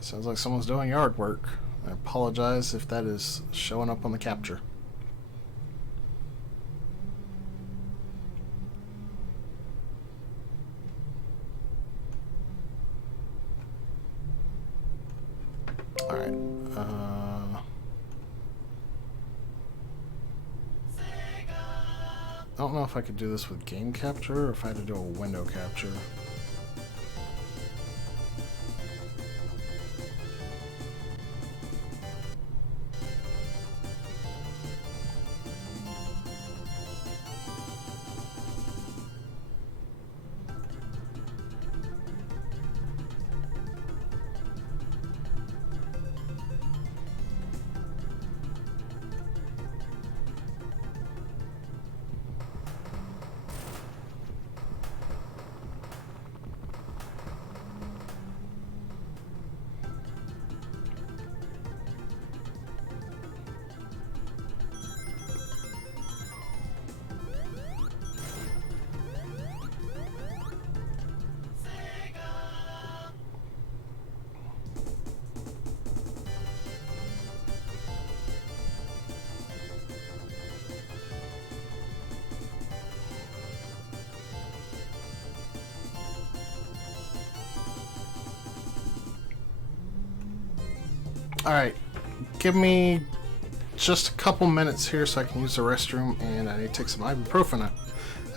Sounds like someone's doing yard work. I apologize if that is showing up on the capture. Alright. I don't know if I could do this with game capture or if I had to do a window capture. Alright, give me just a couple minutes here so I can use the restroom, and I need to take some ibuprofen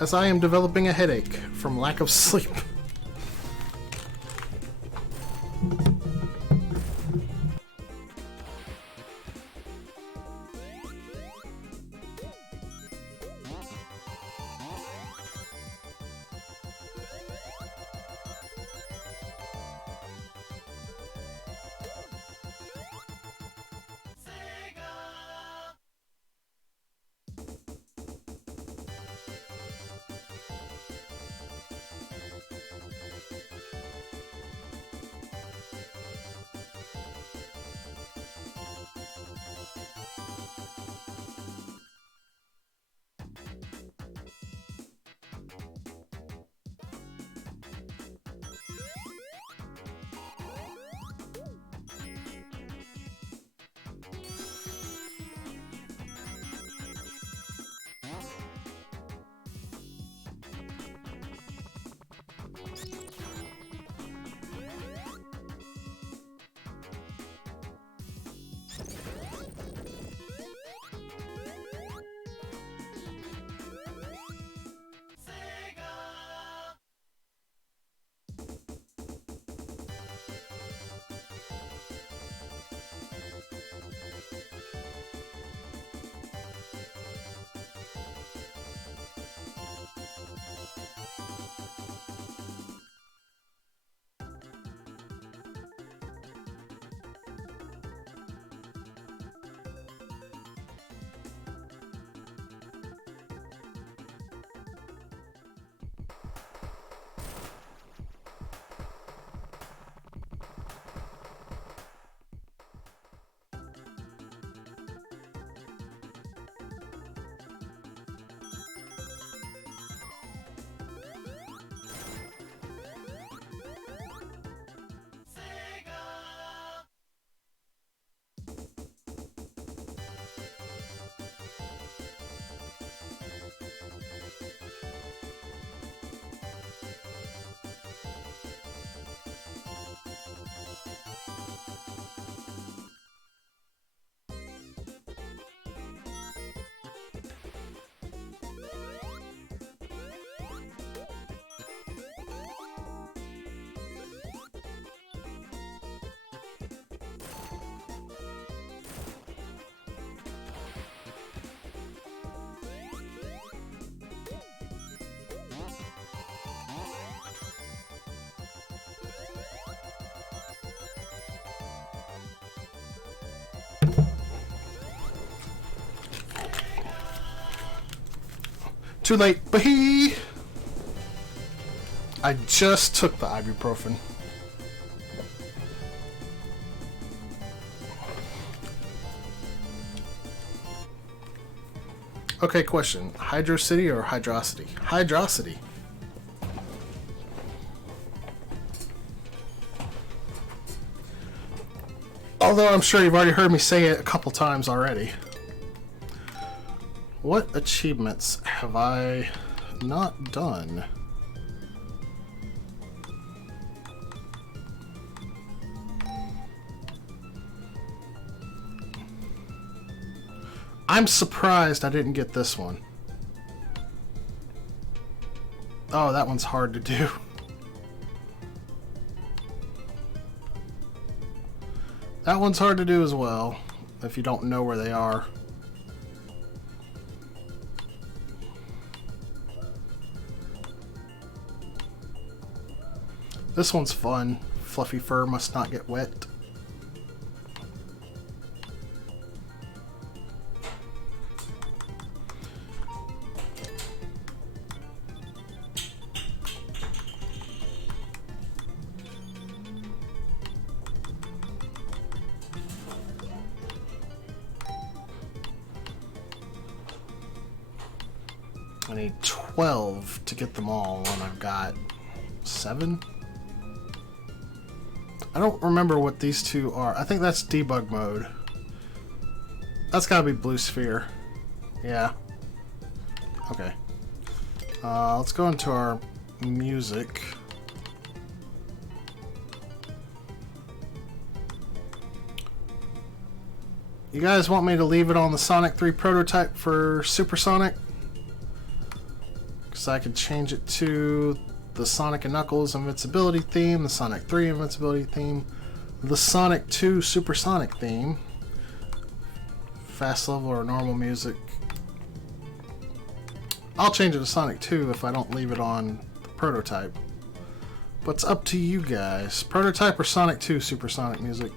as I am developing a headache from lack of sleep. Too late, bahee! I just took the ibuprofen. Okay, question. Hydrocity or Hydrocity? Hydrocity. Although I'm sure you've already heard me say it a couple times already. What achievements have I not done? I'm surprised I didn't get this one. Oh, that one's hard to do. That one's hard to do as well, if you don't know where they are. This one's fun. Fluffy fur must not get wet. I need 12 to get them all, and I've got 7? I don't remember what these two are. I think that's debug mode. That's gotta be blue sphere. Yeah. Okay. Let's go into our music. You guys want me to leave it on the Sonic 3 prototype for Supersonic? Because I could change it to the Sonic and Knuckles invincibility theme, the Sonic 3 invincibility theme, the Sonic 2 Supersonic theme, fast level or normal music. I'll change it to Sonic 2 if I don't leave it on the prototype. But it's up to you guys. Prototype or Sonic 2 Supersonic music?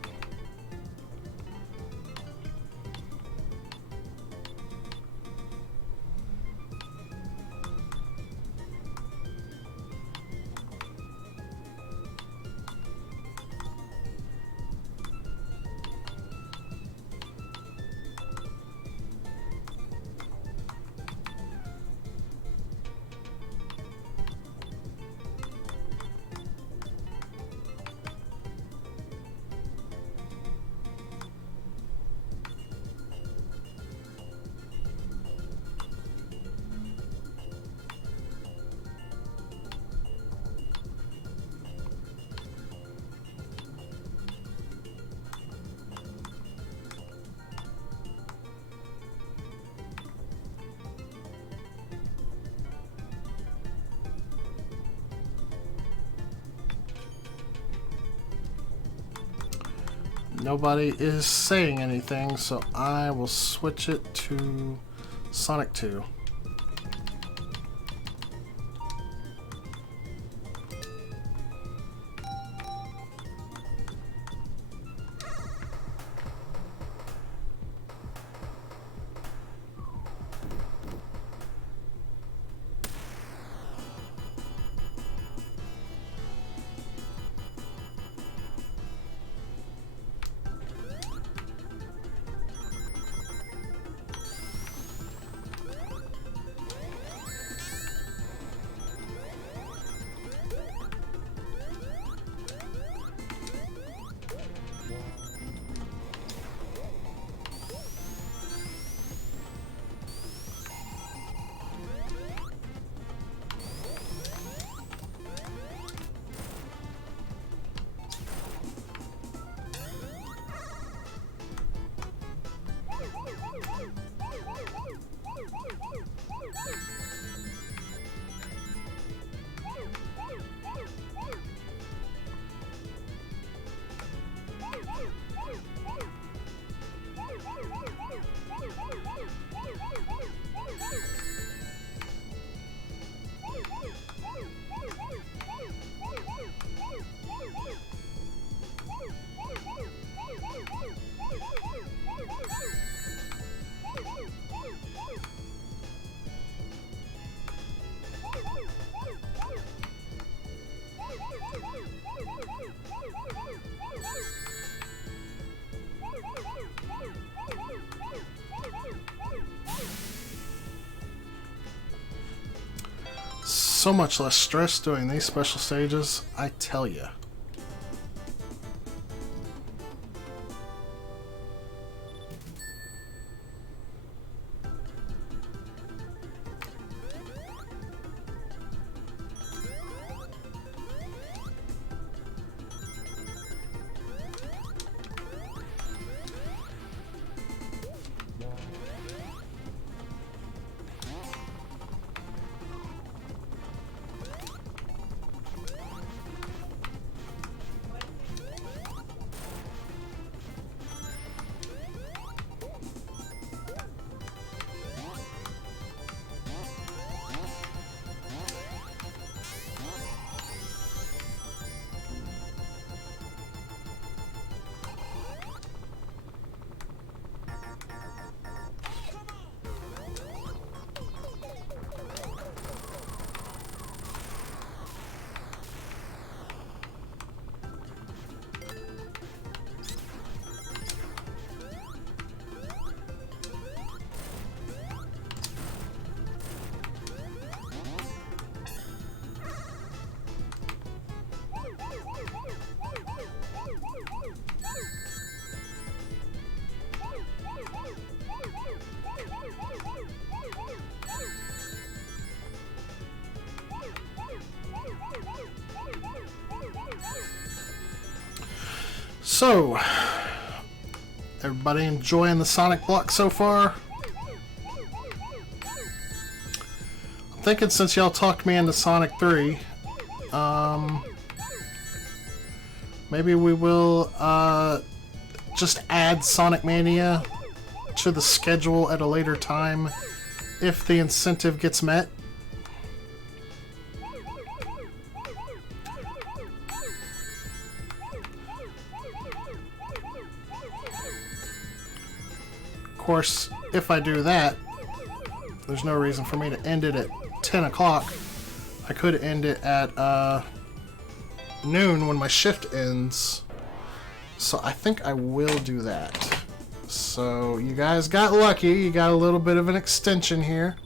Nobody is saying anything, so I will switch it to Sonic 2. so much less stress doing these special stages, I tell ya. So, everybody enjoying the Sonic block so far? I'm thinking since y'all talked me into Sonic 3, maybe we will just add Sonic Mania to the schedule at a later time if the incentive gets met. Of course, if I do that, there's no reason for me to end it at 10 o'clock. I could end it at noon when my shift ends. So I think I will do that. So you guys got lucky. You got a little bit of an extension here.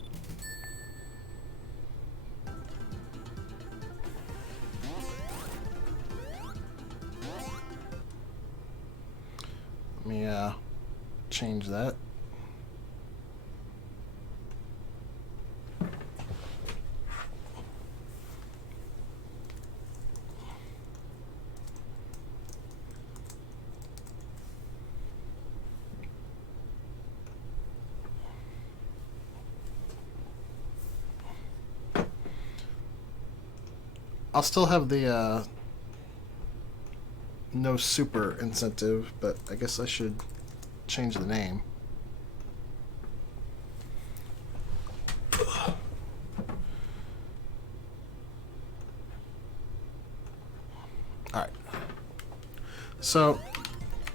Let me change that. I'll still have the no super incentive, but I guess I should change the name. Alright. So,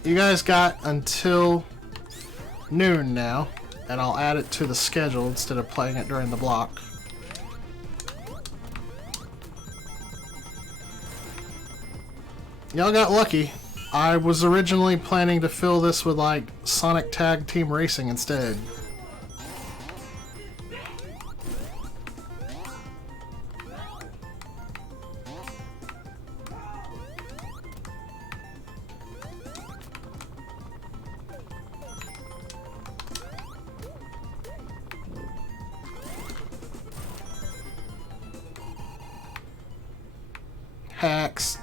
you guys got until noon now, and I'll add it to the schedule instead of playing it during the block. Y'all got lucky. I was originally planning to fill this with like Sonic Tag Team Racing instead. Hacks.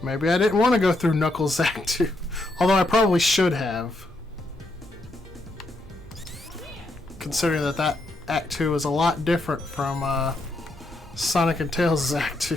Maybe I didn't want to go through Knuckles Act 2. Although I probably should have. Considering that Act 2 is a lot different from Sonic and Tails' Act 2.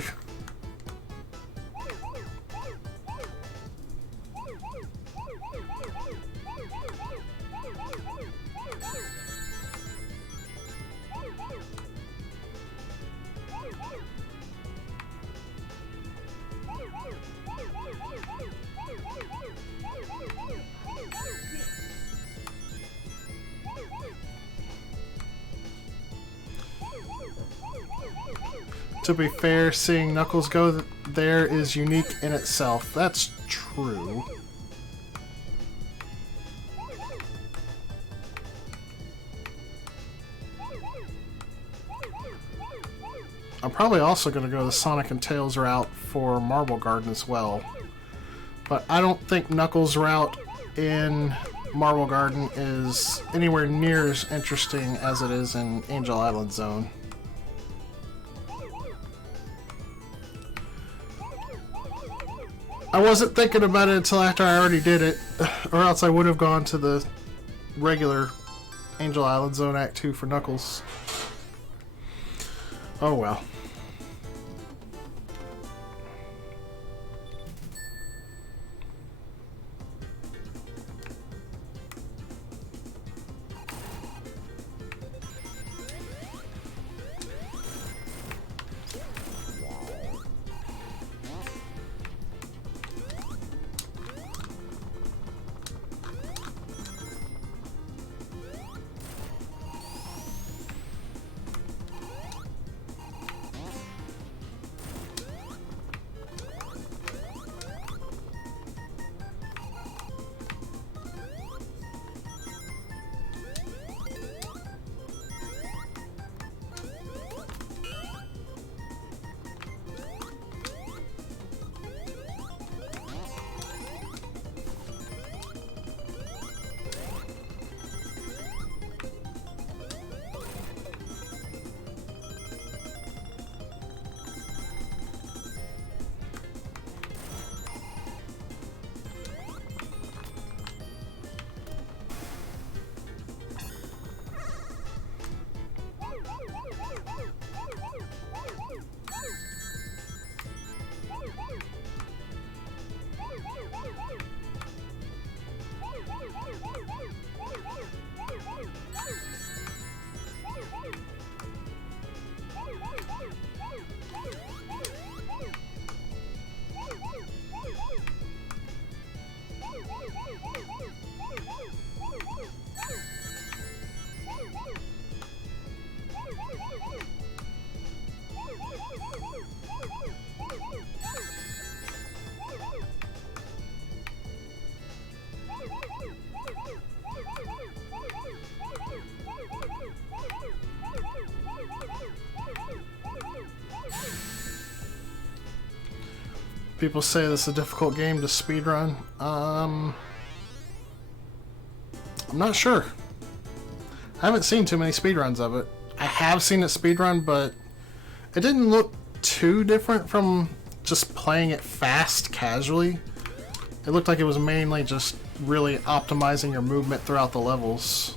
To be fair, seeing Knuckles go there is unique in itself. That's true. I'm probably also going to go the Sonic and Tails route for Marble Garden as well. But I don't think Knuckles' route in Marble Garden is anywhere near as interesting as it is in Angel Island Zone. I wasn't thinking about it until after I already did it, or else I would have gone to the regular Angel Island Zone Act 2 for Knuckles. Oh well. People say this is a difficult game to speedrun. I'm not sure. I haven't seen too many speedruns of it. I have seen it speedrun, but it didn't look too different from just playing it fast, casually. It looked like it was mainly just really optimizing your movement throughout the levels.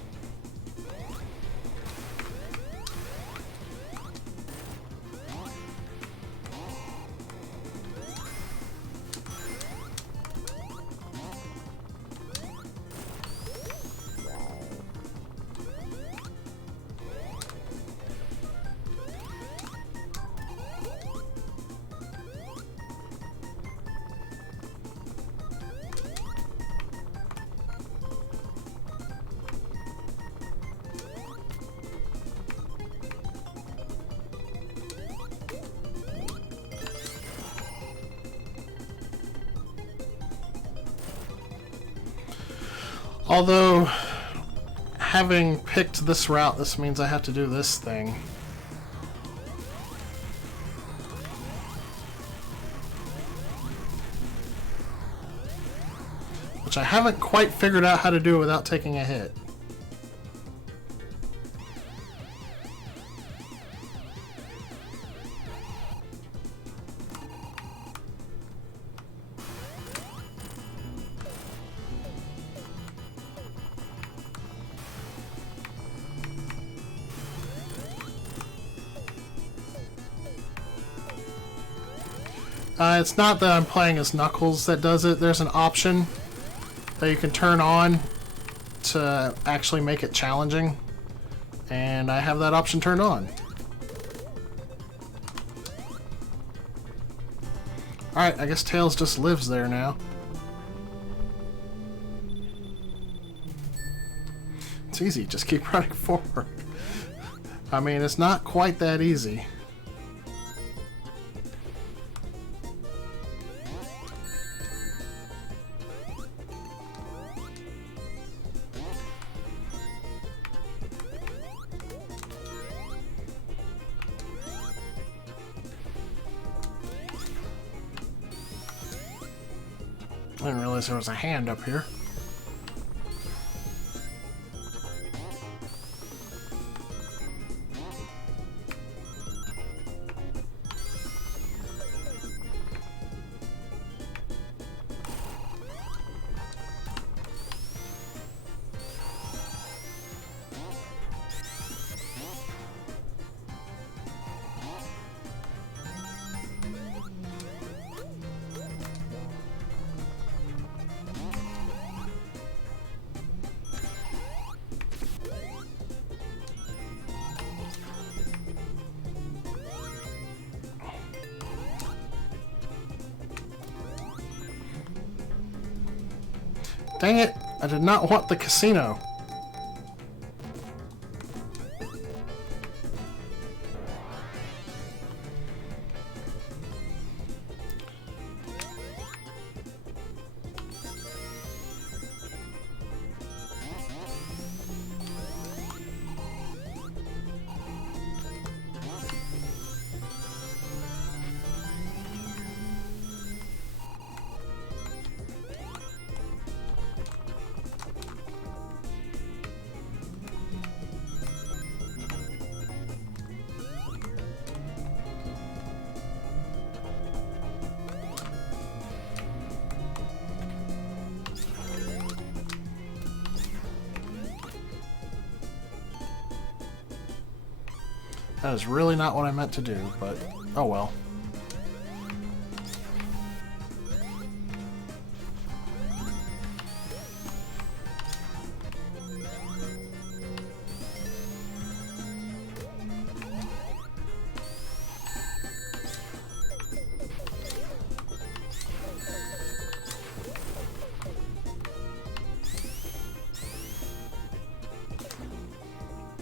Although, having picked this route, this means I have to do this thing. Which I haven't quite figured out how to do without taking a hit. It's not that I'm playing as Knuckles that does it. There's an option that you can turn on to actually make it challenging, and I have that option turned on. Alright, I guess Tails just lives there now. It's easy, just keep running forward. I mean, it's not quite that easy. I didn't realize there was a hand up here. Dang it! I did not want the casino. That is really not what I meant to do, but oh well.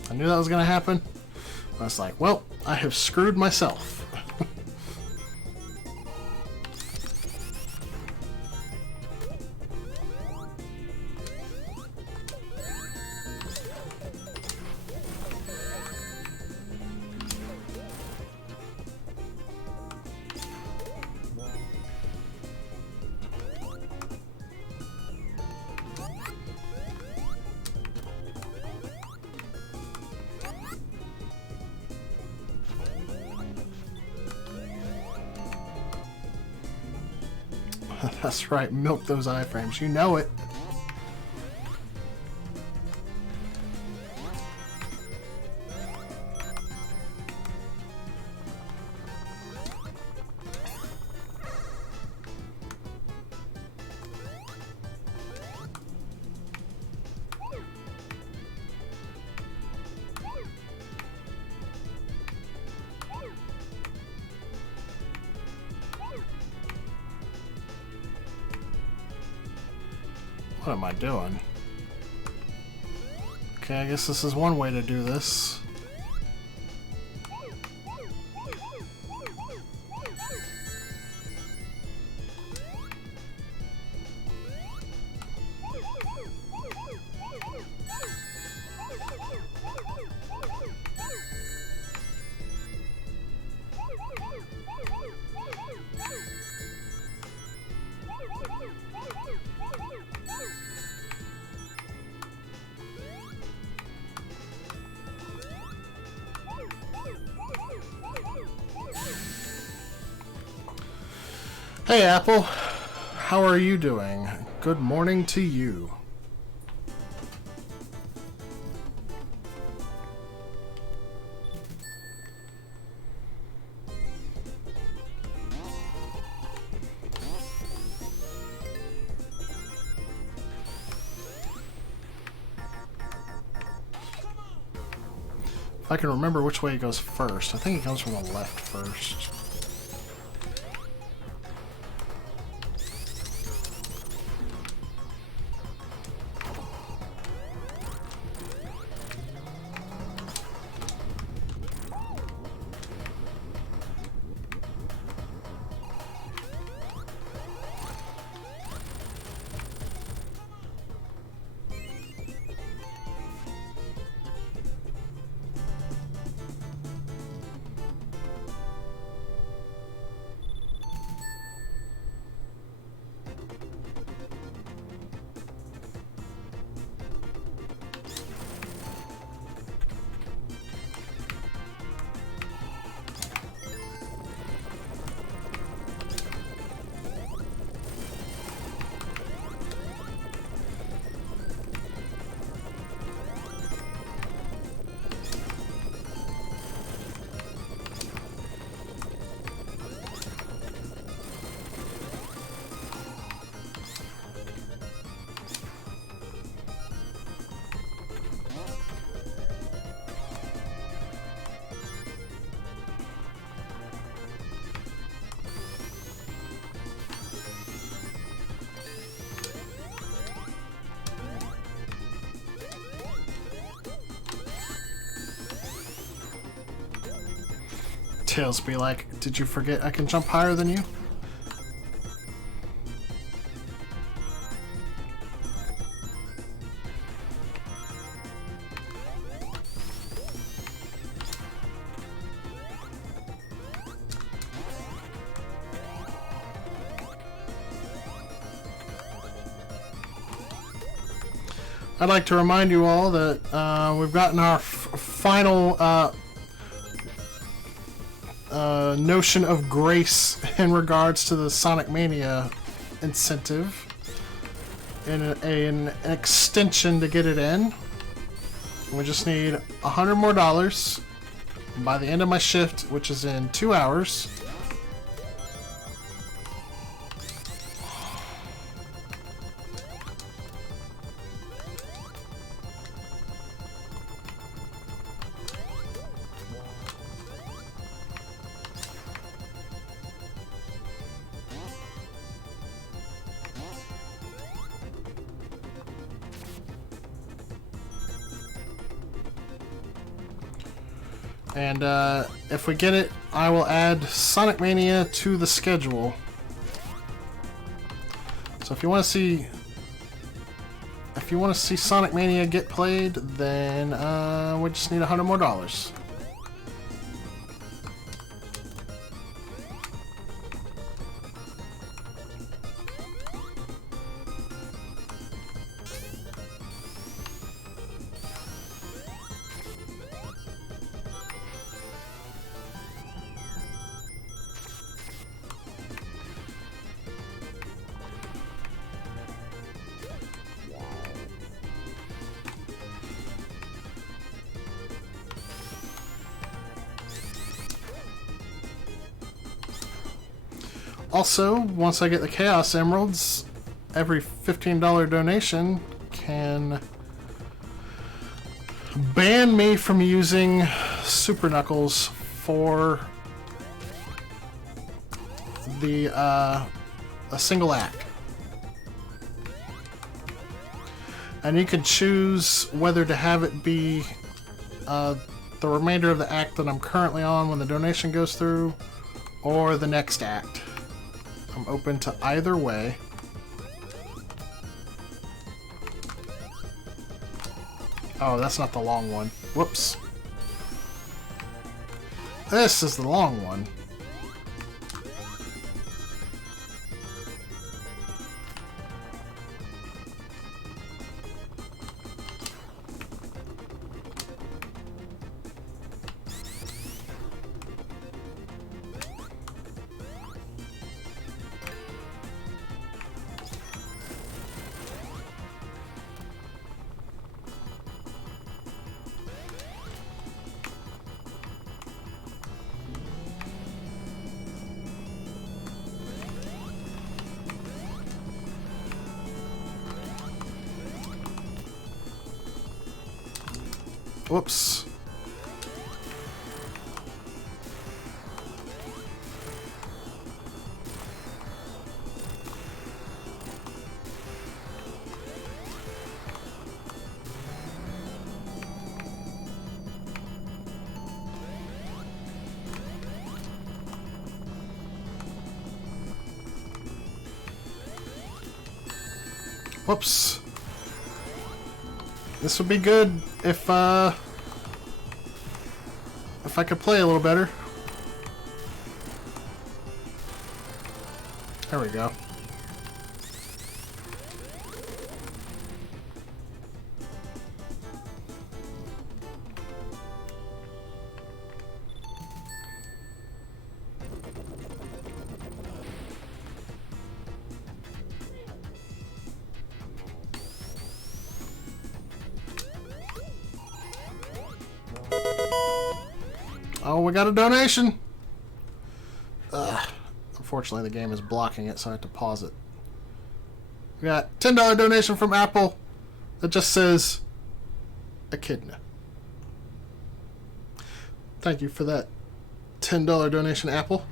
I knew that was going to happen. I was like, well, I have screwed myself. That's right, milk those iframes. You know it. What am I doing? Okay, I guess this is one way to do this. Hey Apple, how are you doing? Good morning to you. If I can remember which way it goes first. I think it comes from the left first. Tails be like, did you forget I can jump higher than you? I'd like to remind you all that we've gotten our final notion of grace in regards to the Sonic Mania incentive, and an extension to get it in. We just need $100 more by the end of my shift, which is in 2 hours. And if we get it, I will add Sonic Mania to the schedule. So if you want to see Sonic Mania get played, then we just need $100 more. Also, once I get the Chaos Emeralds, every $15 donation can ban me from using Super Knuckles for the a single act. And you can choose whether to have it be the remainder of the act that I'm currently on when the donation goes through, or the next act. I'm open to either way. Oh, that's not the long one. Whoops. This is the long one. Whoops. Whoops. This would be good if I could play a little better. There we go. Oh, we got a donation! Unfortunately, the game is blocking it, so I have to pause it. We got $10 donation from Apple that just says Echidna. Thank you for that $10 donation, Apple.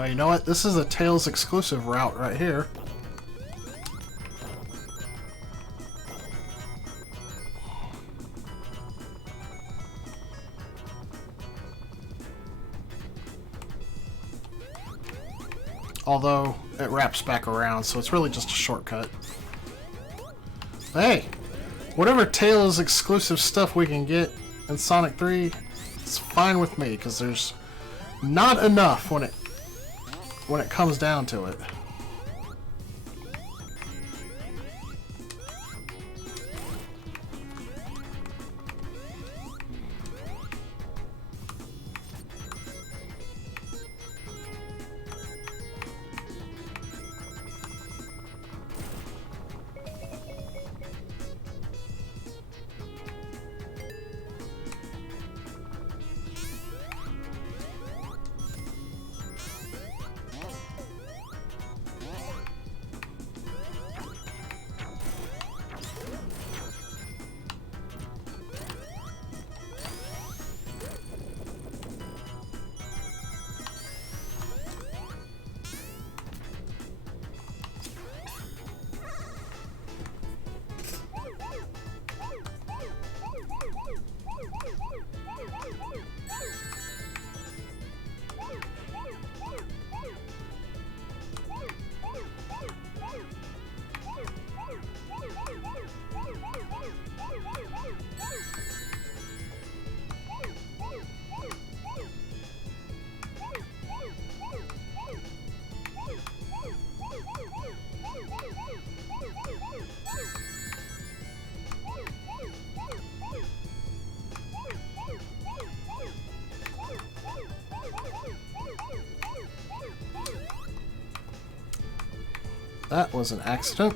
Oh, you know what? This is a Tails exclusive route right here. Although, it wraps back around, so it's really just a shortcut. Hey! Whatever Tails exclusive stuff we can get in Sonic 3, it's fine with me, because there's not enough when it comes down to it. That was an accident.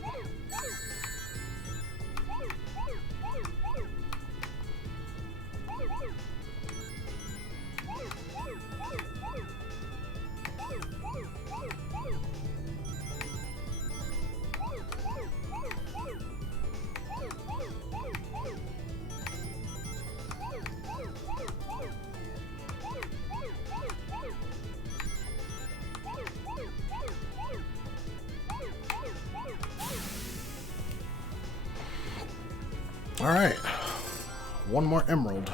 Alright, one more emerald.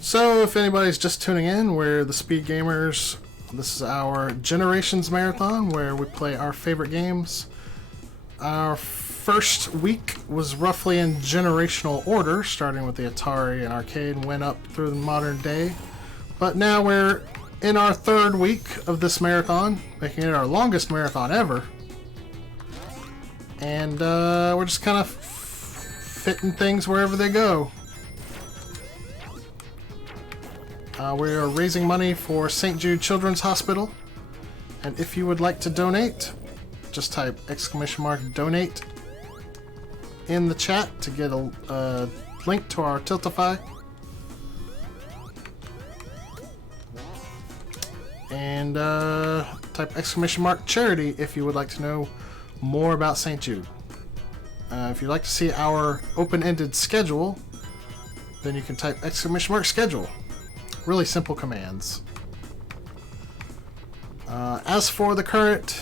So, if anybody's just tuning in, we're the Speed Gamers. This is our Generations Marathon, where we play our favorite games. Our first week was roughly in generational order, starting with the Atari and arcade, and went up through the modern day. But now we're in our third week of this marathon, making it our longest marathon ever. And we're just kind of fitting things wherever they go. We are raising money for St. Jude Children's Hospital. And if you would like to donate, just type !donate in the chat to get a link to our Tiltify. And type !charity if you would like to know more about St. Jude. If you'd like to see our open-ended schedule, then you can type !schedule. Really simple commands. As for the current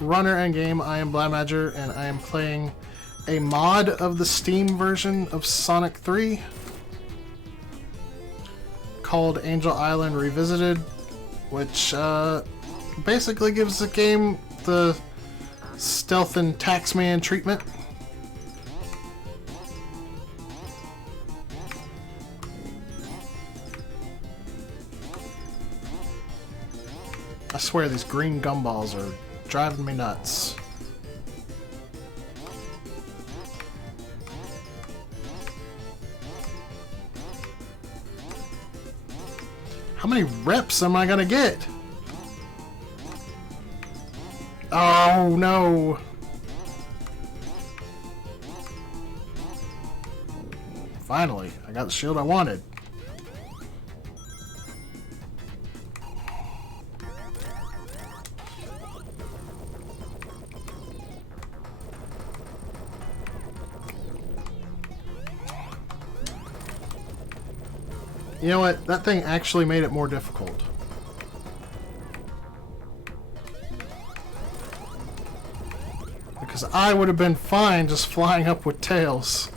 runner and game, I am Blaumagier, and I am playing a mod of the Steam version of Sonic 3 called Angel Island Revisited, which basically gives the game the stealth and taxman treatment. I swear these green gumballs are driving me nuts. How many reps am I gonna get? Oh no! Finally, I got the shield I wanted. You know what? That thing actually made it more difficult. Because I would have been fine just flying up with Tails.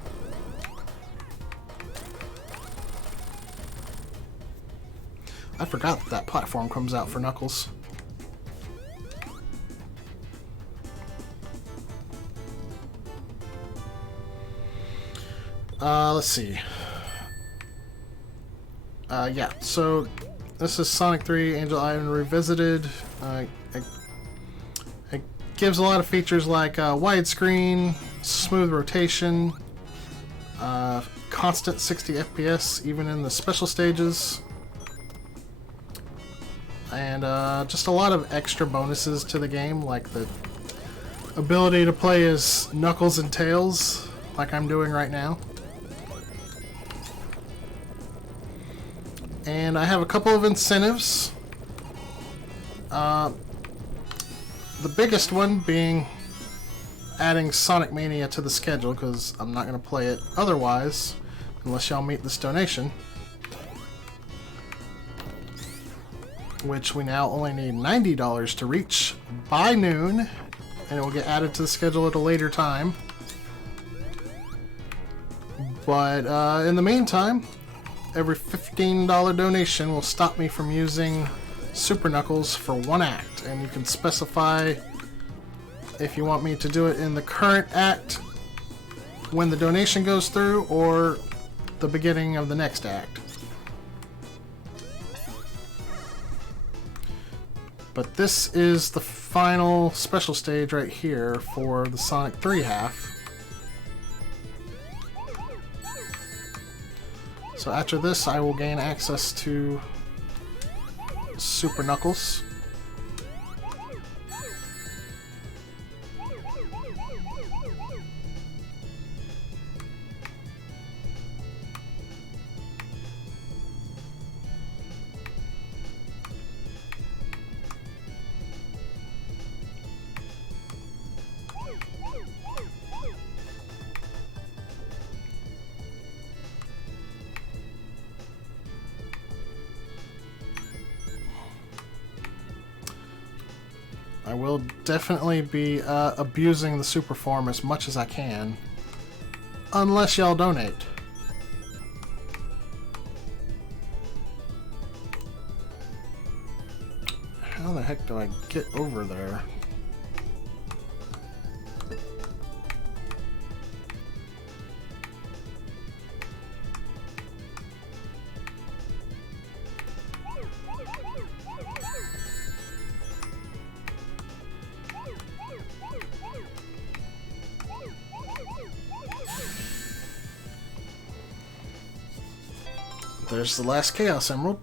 I forgot that that platform comes out for Knuckles. Let's see. Yeah, so this is Sonic 3 Angel Island Revisited. It gives a lot of features like widescreen, smooth rotation, constant 60 FPS even in the special stages, and just a lot of extra bonuses to the game, like the ability to play as Knuckles and Tails, like I'm doing right now. And I have a couple of incentives. The biggest one being adding Sonic Mania to the schedule, because I'm not going to play it otherwise unless y'all meet this donation. Which we now only need $90 to reach by noon, and it will get added to the schedule at a later time. But in the meantime, every $15 donation will stop me from using Super Knuckles for one act, and you can specify if you want me to do it in the current act when the donation goes through, or the beginning of the next act. But this is the final special stage right here for the Sonic 3 half. So after this, I will gain access to Super Knuckles. I will definitely be abusing the super form as much as I can, unless y'all donate. How the heck do I get over there? There's the last Chaos Emerald.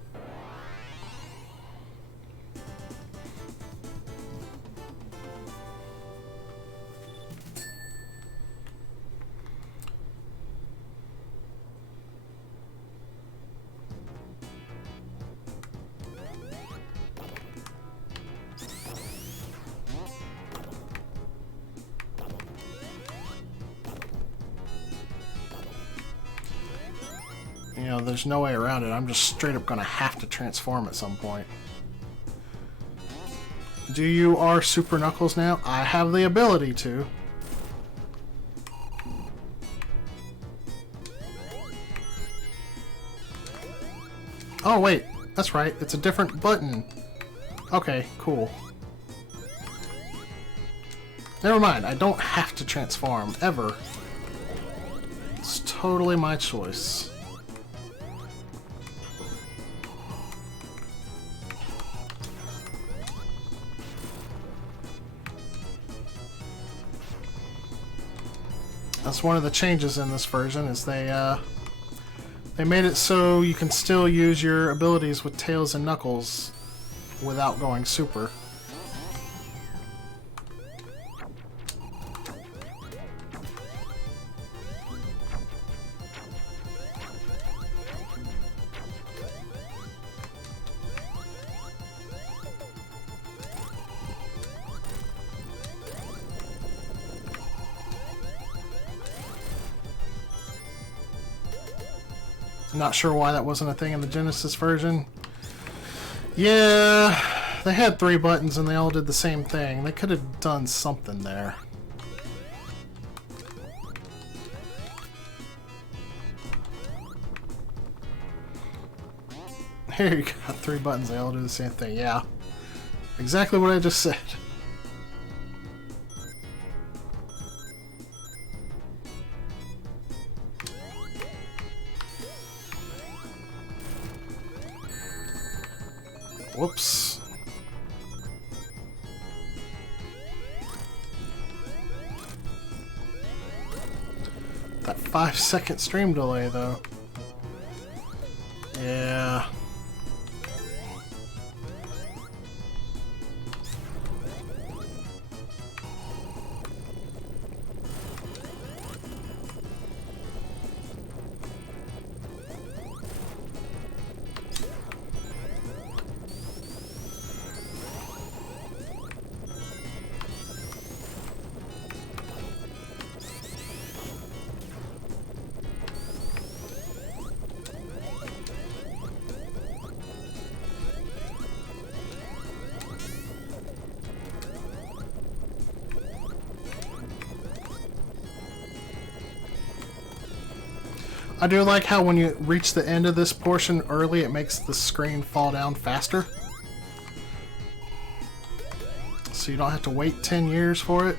You know, there's no way around it. I'm just straight up gonna have to transform at some point. Do you are Super Knuckles now? I have the ability to. Oh wait, that's right. It's a different button. Okay, cool. Never mind. I don't have to transform, ever. It's totally my choice. That's one of the changes in this version, is they made it so you can still use your abilities with Tails and Knuckles without going super. I'm not sure why that wasn't a thing in the Genesis version. Yeah, they had 3 buttons and they all did the same thing. They could have done something there. Here you got 3 buttons, they all do the same thing. Yeah, exactly what I just said. Whoops. That 5-second stream delay, though. Yeah. I do like how when you reach the end of this portion early, it makes the screen fall down faster. So you don't have to wait 10 years for it.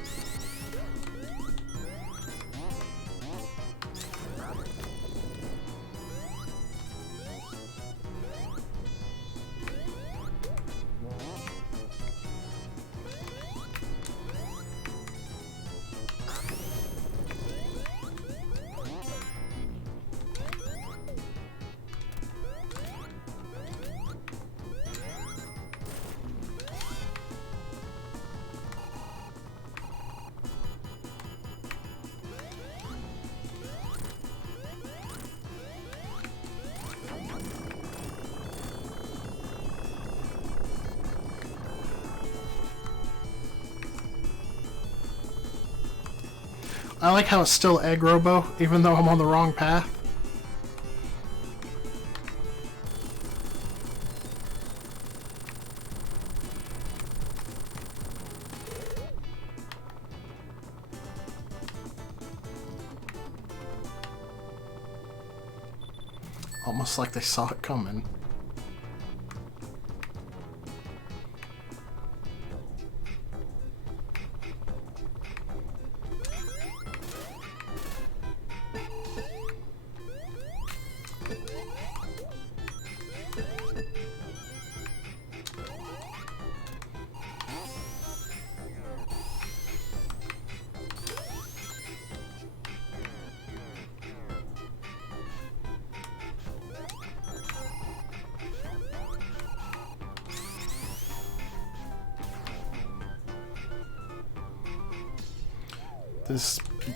I like how it's still Egg Robo, even though I'm on the wrong path. Almost like they saw it coming.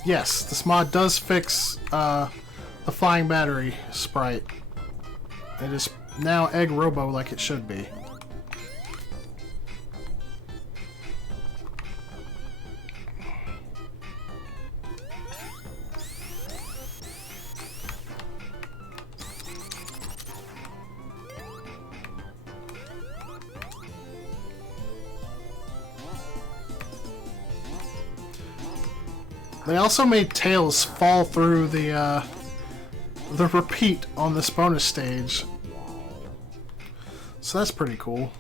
Yes, this mod does fix the flying battery sprite. It is now Egg Robo like it should be. They also made Tails fall through the repeat on this bonus stage. So that's pretty cool.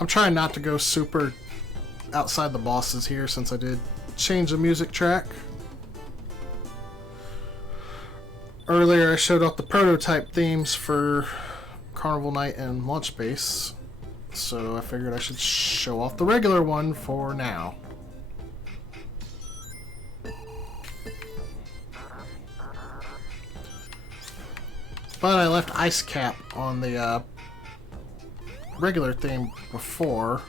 I'm trying not to go super outside the bosses here since I did change the music track. Earlier I showed off the prototype themes for Carnival Night and Launch Base, so I figured I should show off the regular one for now. But I left Ice Cap on the regular theme before.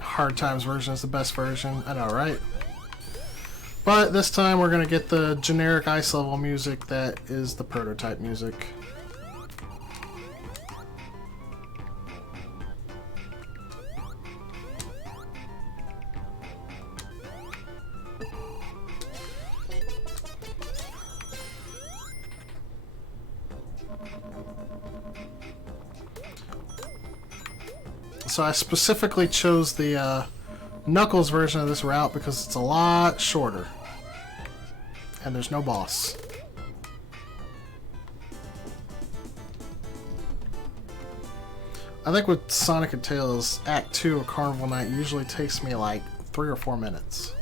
Hard Times version is the best version. I know, right? But this time we're gonna get the generic ice level music that is the prototype music. So I specifically chose the Knuckles version of this route because it's a lot shorter. And there's no boss. I think with Sonic and Tails, Act 2 of Carnival Night usually takes me like 3 or 4 minutes.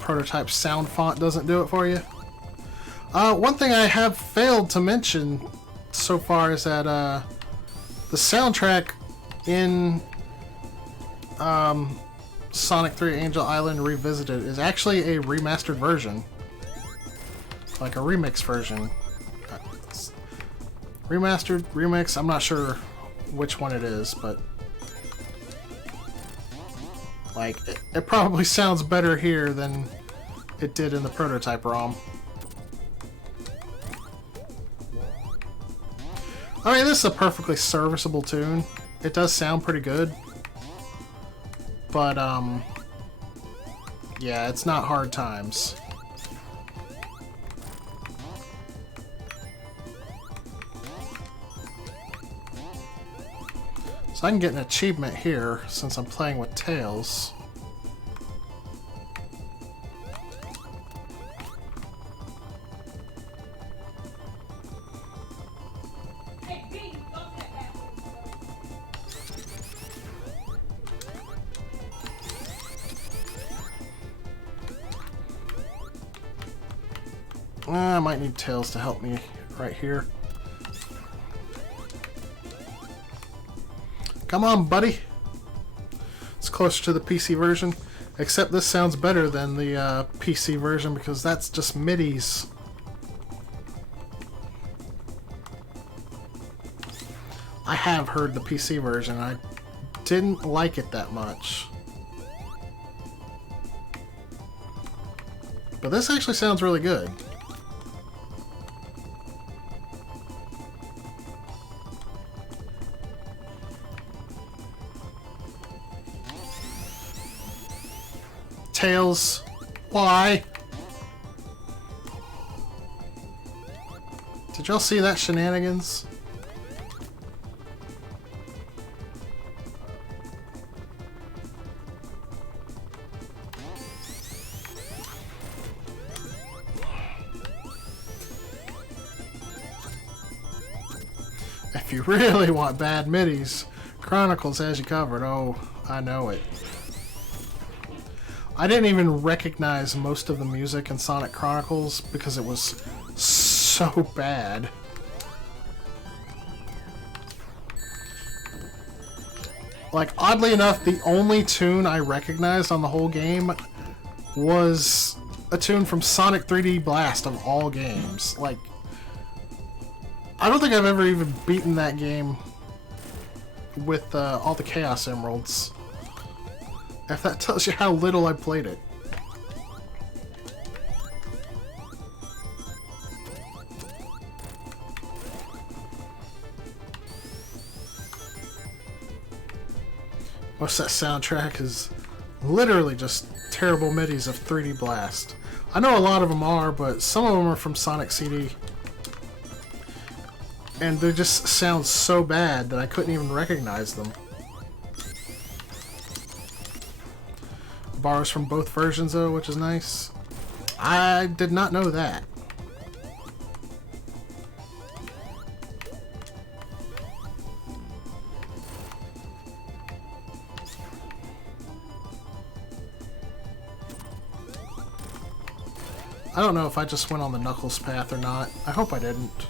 Prototype sound font doesn't do it for you. One thing I have failed to mention so far is that the soundtrack in Sonic 3 Angel Island Revisited is actually a remastered version. Like a remix version. Remastered, remix, I'm not sure which one it is, but like, it probably sounds better here than it did in the prototype ROM. I mean, this is a perfectly serviceable tune. It does sound pretty good. But, yeah, it's not Hard Times. So I can get an achievement here since I'm playing with Tails. I might need Tails to help me right here. Come on, buddy. It's closer to the PC version, except this sounds better than the PC version because that's just MIDIs. I have heard the PC version. I didn't like it that much. But this actually sounds really good. Tails, why? Did y'all see that shenanigans? If you really want bad middies, Chronicles has you covered. Oh, I know it. I didn't even recognize most of the music in Sonic Chronicles because it was so bad. Like, oddly enough, the only tune I recognized on the whole game was a tune from Sonic 3D Blast of all games. Like, I don't think I've ever even beaten that game with all the Chaos Emeralds. If that tells you how little I played it. Most of that soundtrack is literally just terrible midis of 3D Blast. I know a lot of them are, but some of them are from Sonic CD. And they just sound so bad that I couldn't even recognize them. Borrows from both versions though, which is nice. I did not know that. I don't know if I just went on the Knuckles path or not. I hope I didn't.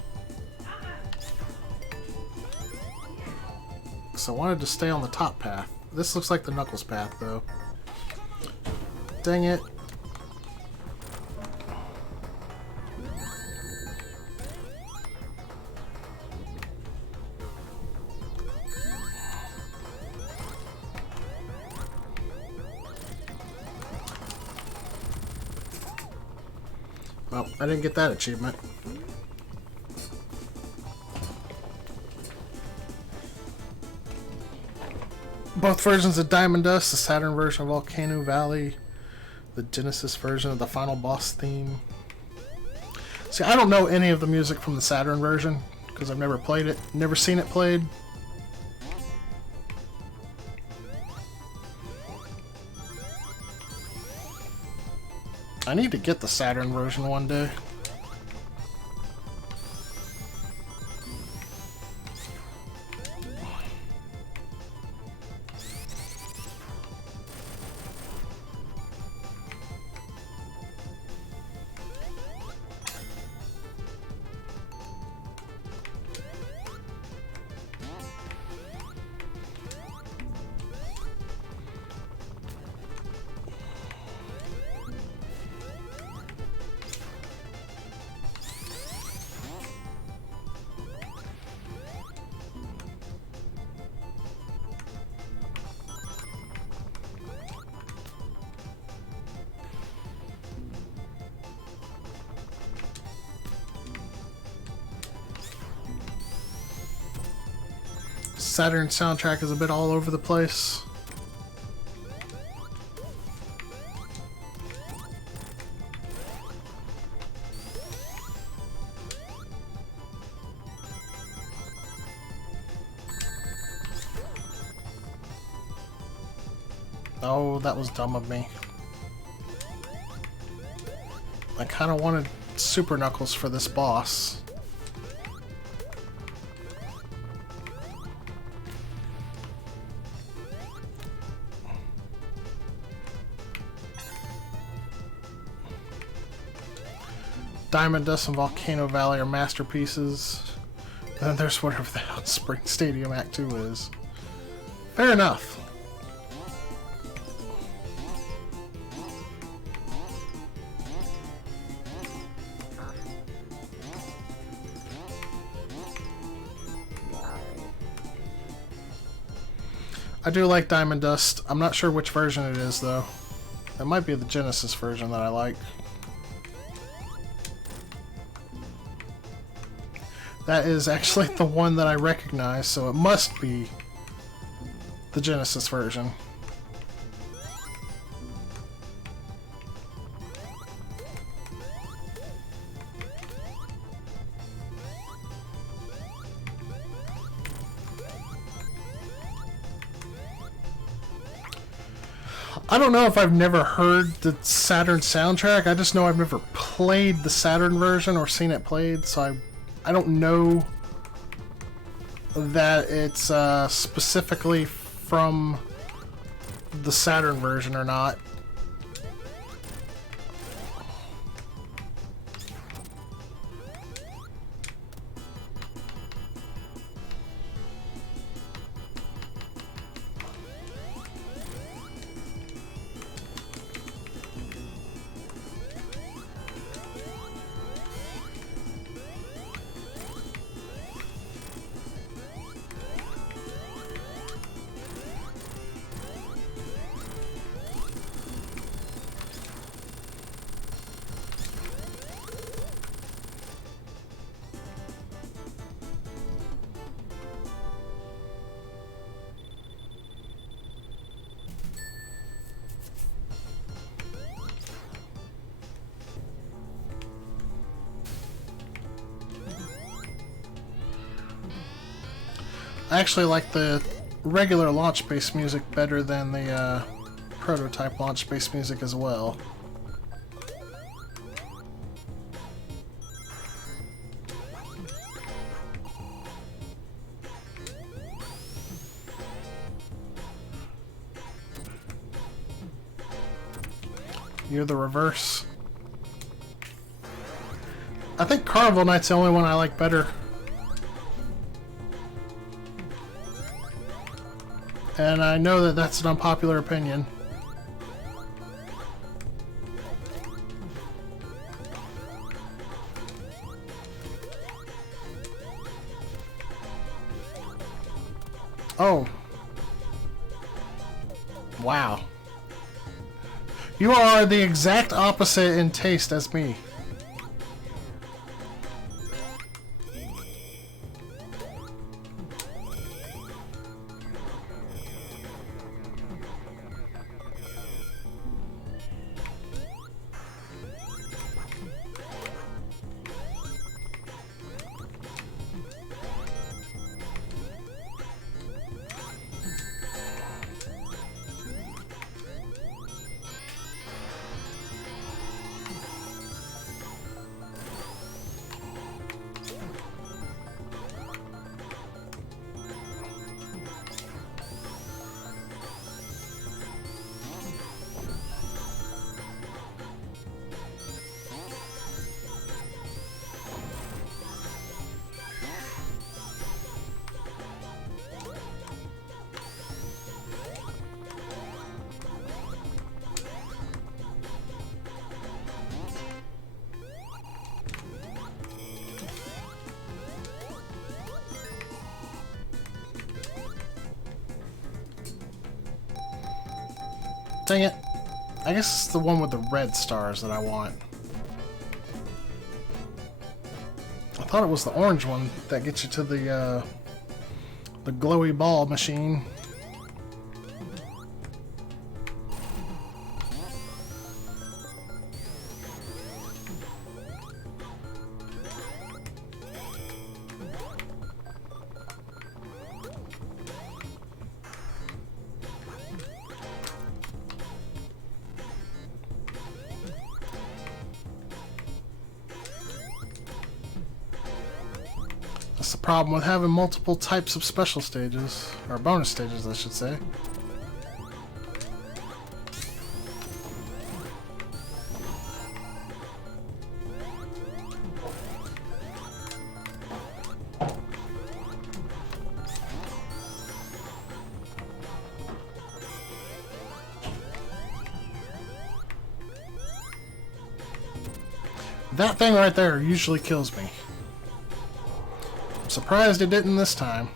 So I wanted to stay on the top path. This looks like the Knuckles path though. Dang it. Well, I didn't get that achievement. Both versions of Diamond Dust, the Saturn version of Volcano Valley, the Genesis version of the final boss theme. See, I don't know any of the music from the Saturn version because I've never played it, never seen it played. I need to get the Saturn version one day. Saturn soundtrack is a bit all over the place. Oh, that was dumb of me. I kind of wanted Super Knuckles for this boss. Diamond Dust and Volcano Valley are masterpieces. And then there's whatever the hell Spring Stadium Act 2 is. Fair enough. I do like Diamond Dust. I'm not sure which version it is though. It might be the Genesis version that I like. That is actually the one that I recognize, so it must be the Genesis version. I don't know if I've never heard the Saturn soundtrack. I just know I've never played the Saturn version or seen it played, so I don't know that it's specifically from the Saturn version or not. I actually like the regular launch-based music better than the prototype launch-based music as well. You're the reverse. I think Carnival Night's the only one I like better. And I know that that's an unpopular opinion. Oh. Wow. You are the exact opposite in taste as me. Dang it. I guess it's the one with the red stars that I want. I thought it was the orange one that gets you to the glowy ball machine. That's the problem with having multiple types of special stages, or bonus stages I should say. That thing right there usually kills me. Surprised it didn't this time.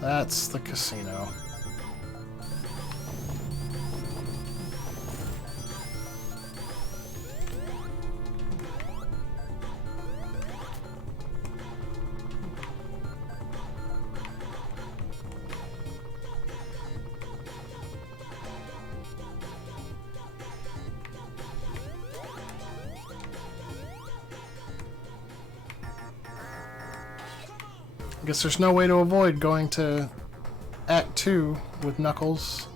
That's the casino. I guess there's no way to avoid going to Act 2 with Knuckles.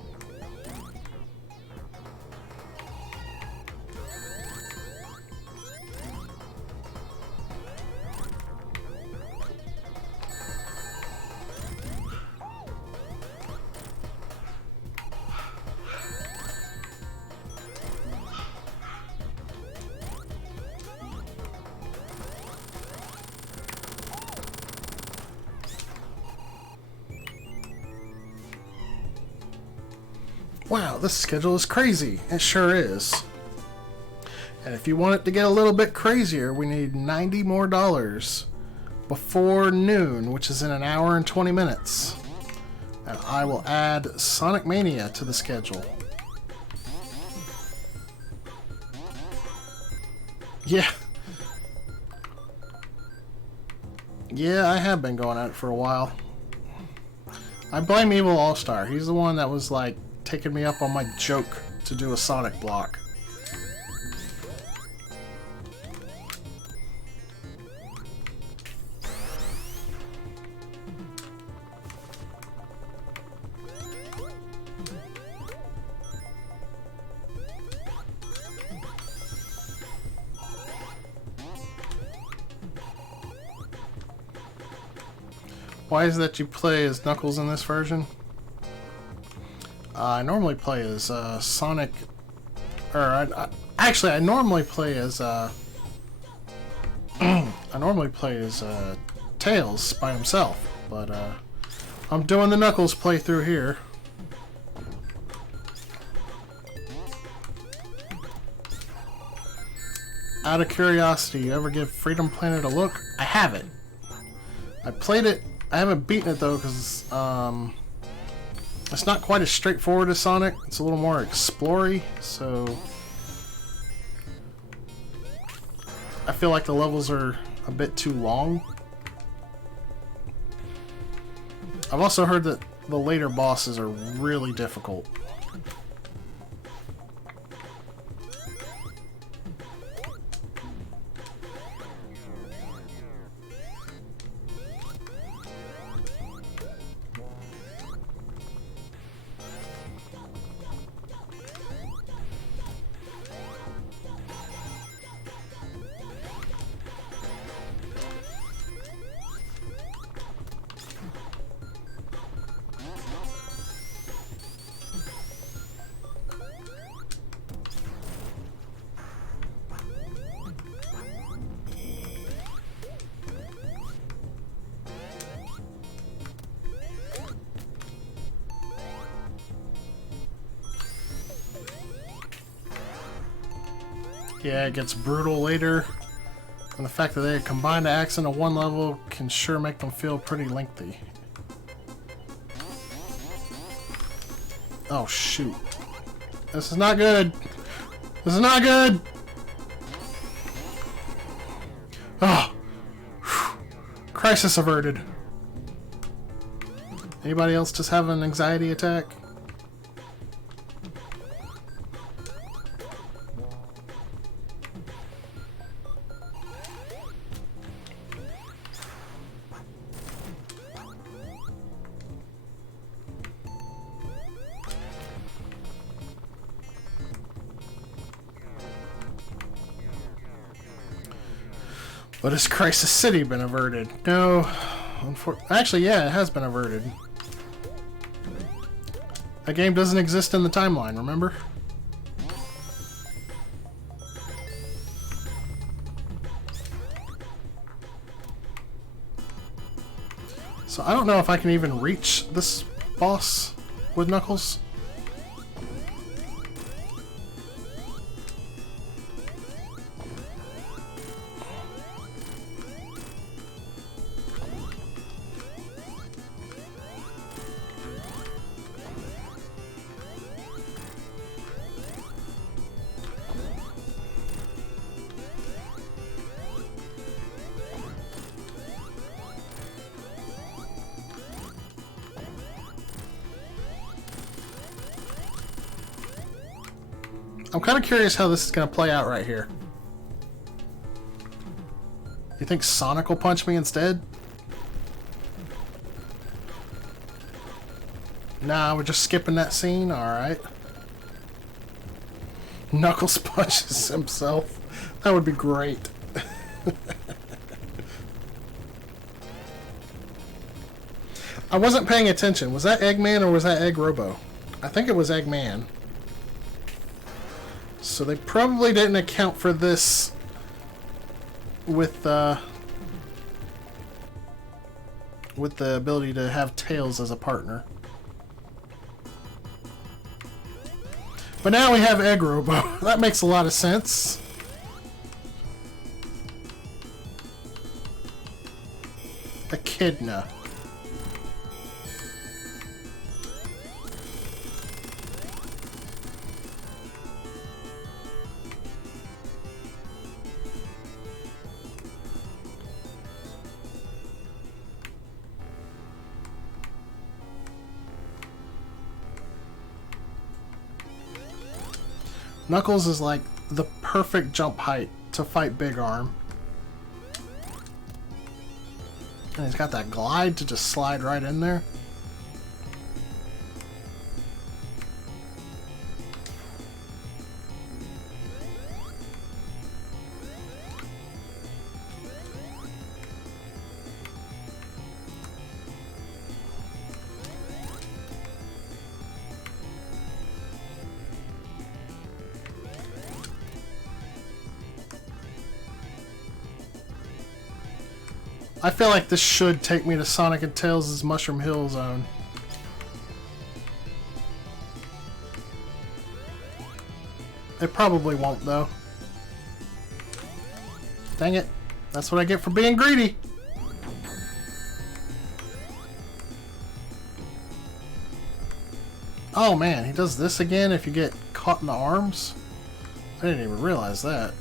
Wow, this schedule is crazy. It sure is. And if you want it to get a little bit crazier, we need $90 more before noon, which is in an hour and 20 minutes. And I will add Sonic Mania to the schedule. Yeah. Yeah, I have been going at it for a while. I blame Evil All-Star. He's the one that was like taking me up on my joke to do a Sonic block. Why is it that you play as Knuckles in this version? I normally play as Sonic, or actually I normally play as Tails by himself, but I'm doing the Knuckles playthrough here. Out of curiosity, you ever give Freedom Planet a look? I haven't. I played it. I haven't beaten it though because it's not quite as straightforward as Sonic. It's a little more explory, so I feel like the levels are a bit too long. I've also heard that the later bosses are really difficult. Yeah, it gets brutal later, and the fact that they combine the acts into one level can sure make them feel pretty lengthy. Oh shoot. This is not good. This is not good! Oh! Crisis averted. Anybody else just have an anxiety attack? But has Crisis City been averted? No. Actually, yeah, it has been averted. That game doesn't exist in the timeline, remember? So I don't know if I can even reach this boss with Knuckles. I'm kind of curious how this is going to play out right here. You think Sonic will punch me instead? Nah, we're just skipping that scene? Alright. Knuckles punches himself. That would be great. I wasn't paying attention. Was that Eggman or was that Egg Robo? I think it was Eggman. So they probably didn't account for this with the ability to have Tails as a partner. But now we have Egg Robo. That makes a lot of sense. echidna. Knuckles is like the perfect jump height to fight Big Arm. And he's got that glide to just slide right in there. I feel like this should take me to Sonic and Tails' Mushroom Hill Zone. It probably won't, though. Dang it. That's what I get for being greedy. Oh man, he does this again if you get caught in the arms? I didn't even realize that.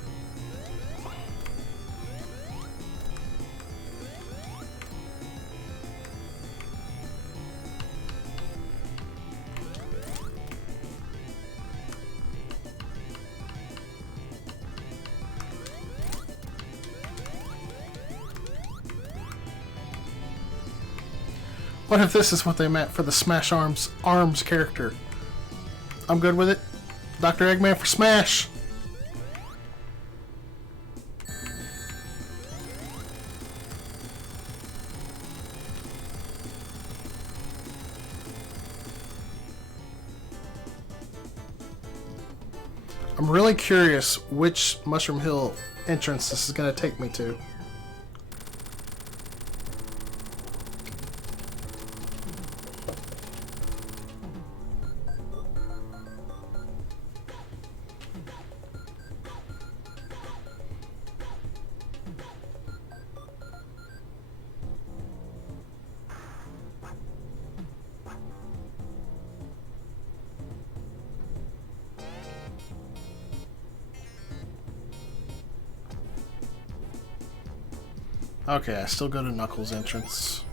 What if this is what they meant for the Smash Arms character? I'm good with it. Dr. Eggman for Smash! I'm really curious which Mushroom Hill entrance this is going to take me to. Okay, I still go to Knuckles' entrance.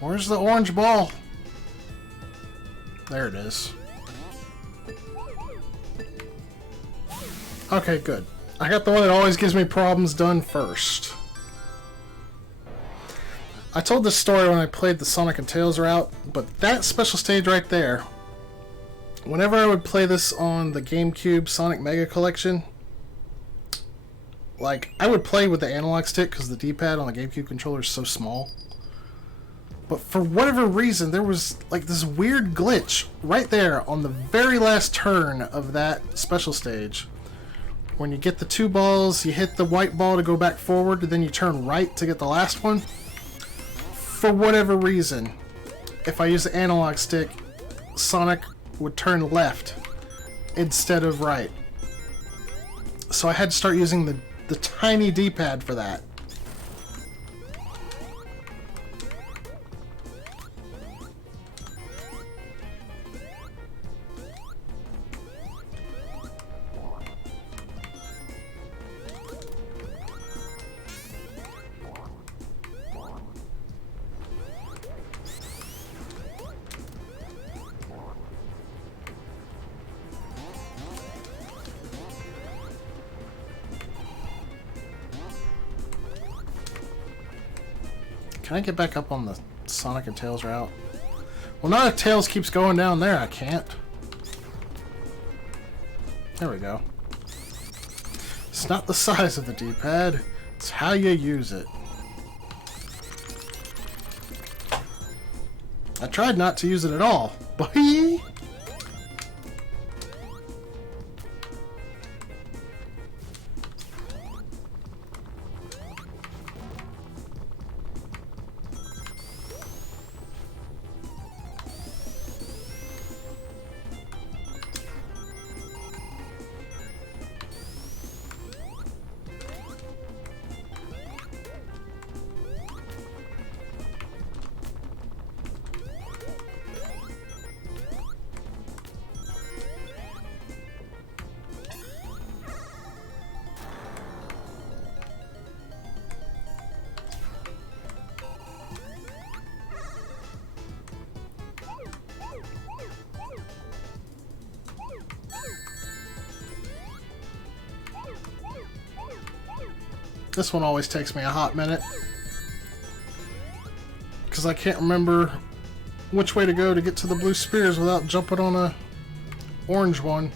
Where's the orange ball? There it is. Okay, good. I got the one that always gives me problems done first. I told this story when I played the Sonic and Tails route, but that special stage right there, whenever I would play this on the GameCube Sonic Mega Collection, like, I would play with the analog stick because the D-pad on the GameCube controller is so small. But for whatever reason, there was like this weird glitch right there on the very last turn of that special stage. When you get the two balls, you hit the white ball to go back forward, and then you turn right to get the last one. For whatever reason, if I use the analog stick, Sonic would turn left instead of right. So I had to start using the tiny D-pad for that. Can I get back up on the Sonic and Tails route? Well, now if Tails keeps going down there, I can't. There we go. It's not the size of the D-pad, it's how you use it. I tried not to use it at all. Bye! This one always takes me a hot minute because I can't remember which way to go to get to the blue spears without jumping on a orange one.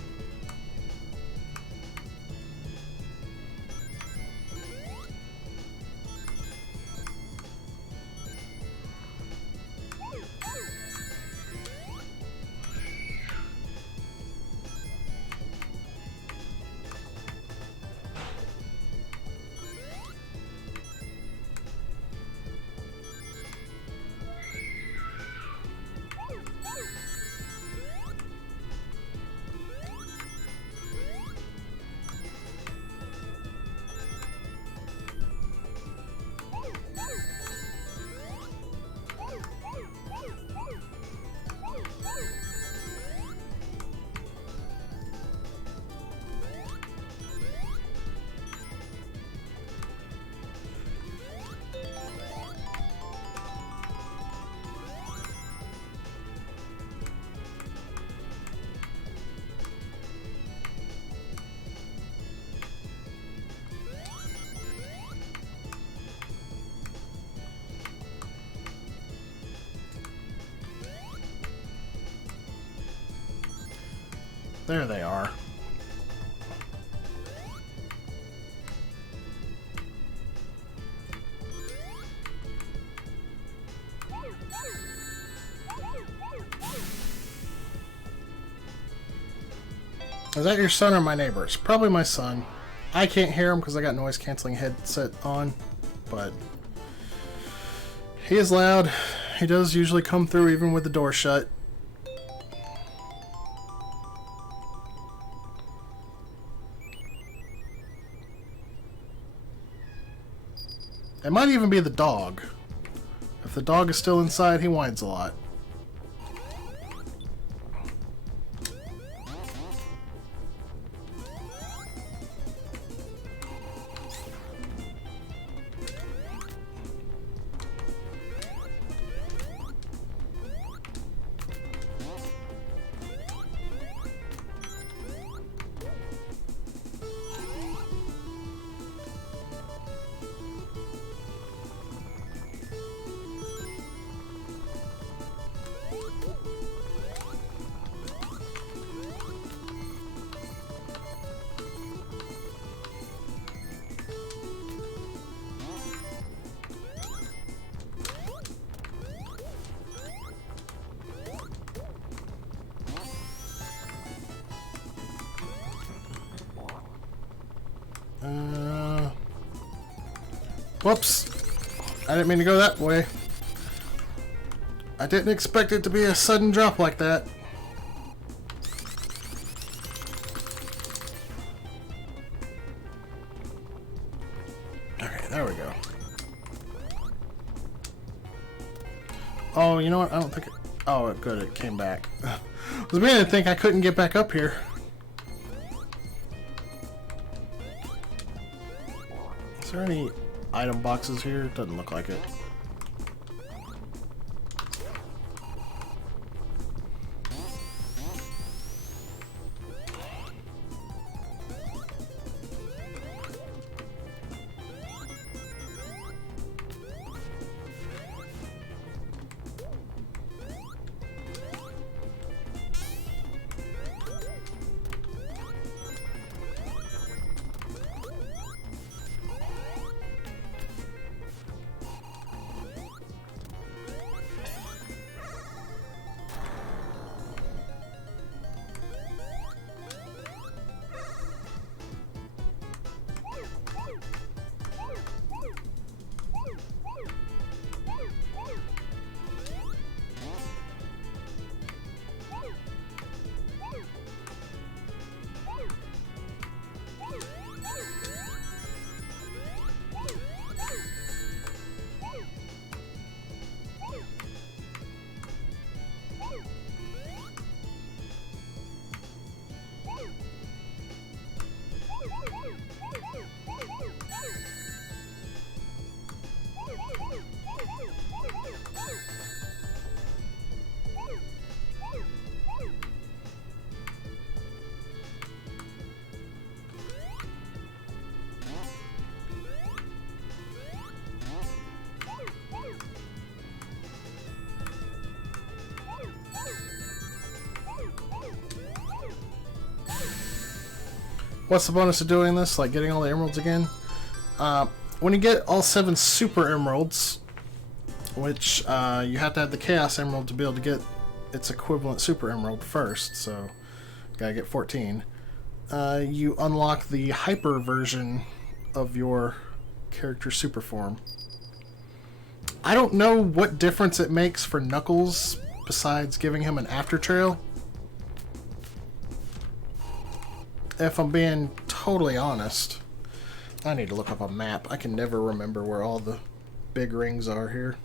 There they are. Is that your son or my neighbor? It's probably my son. I can't hear him because I got noise canceling headset on, but he is loud. He does usually come through even with the door shut. It might even be the dog. If the dog is still inside, he whines a lot. Whoops. I didn't mean to go that way. I didn't expect it to be a sudden drop like that. Okay, there we go. Oh, you know what? I don't think it... Oh, good, it came back. I was beginning to think I couldn't get back up here. Is there any item boxes here? Doesn't look like it. What's the bonus of doing this? Like getting all the emeralds again? When you get all 7 super emeralds, which you have to have the chaos emerald to be able to get its equivalent super emerald first, so gotta get 14. You unlock the hyper version of your character's super form. I don't know what difference it makes for Knuckles besides giving him an after trail. If I'm being totally honest, I need to look up a map. I can never remember where all the big rings are here.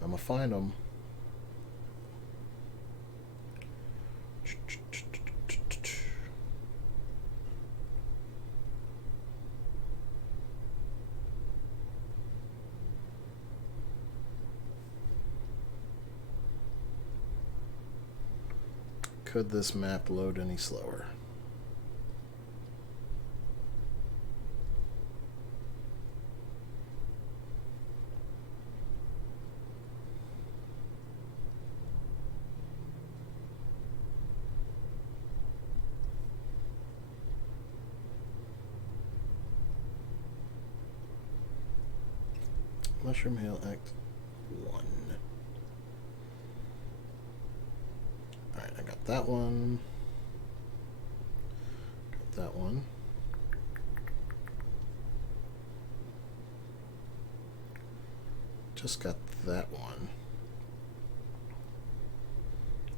I'm gonna find them. Could this map load any slower? Mushroom Hill Act 1. Alright, I got that one. Got that one. Just got that one.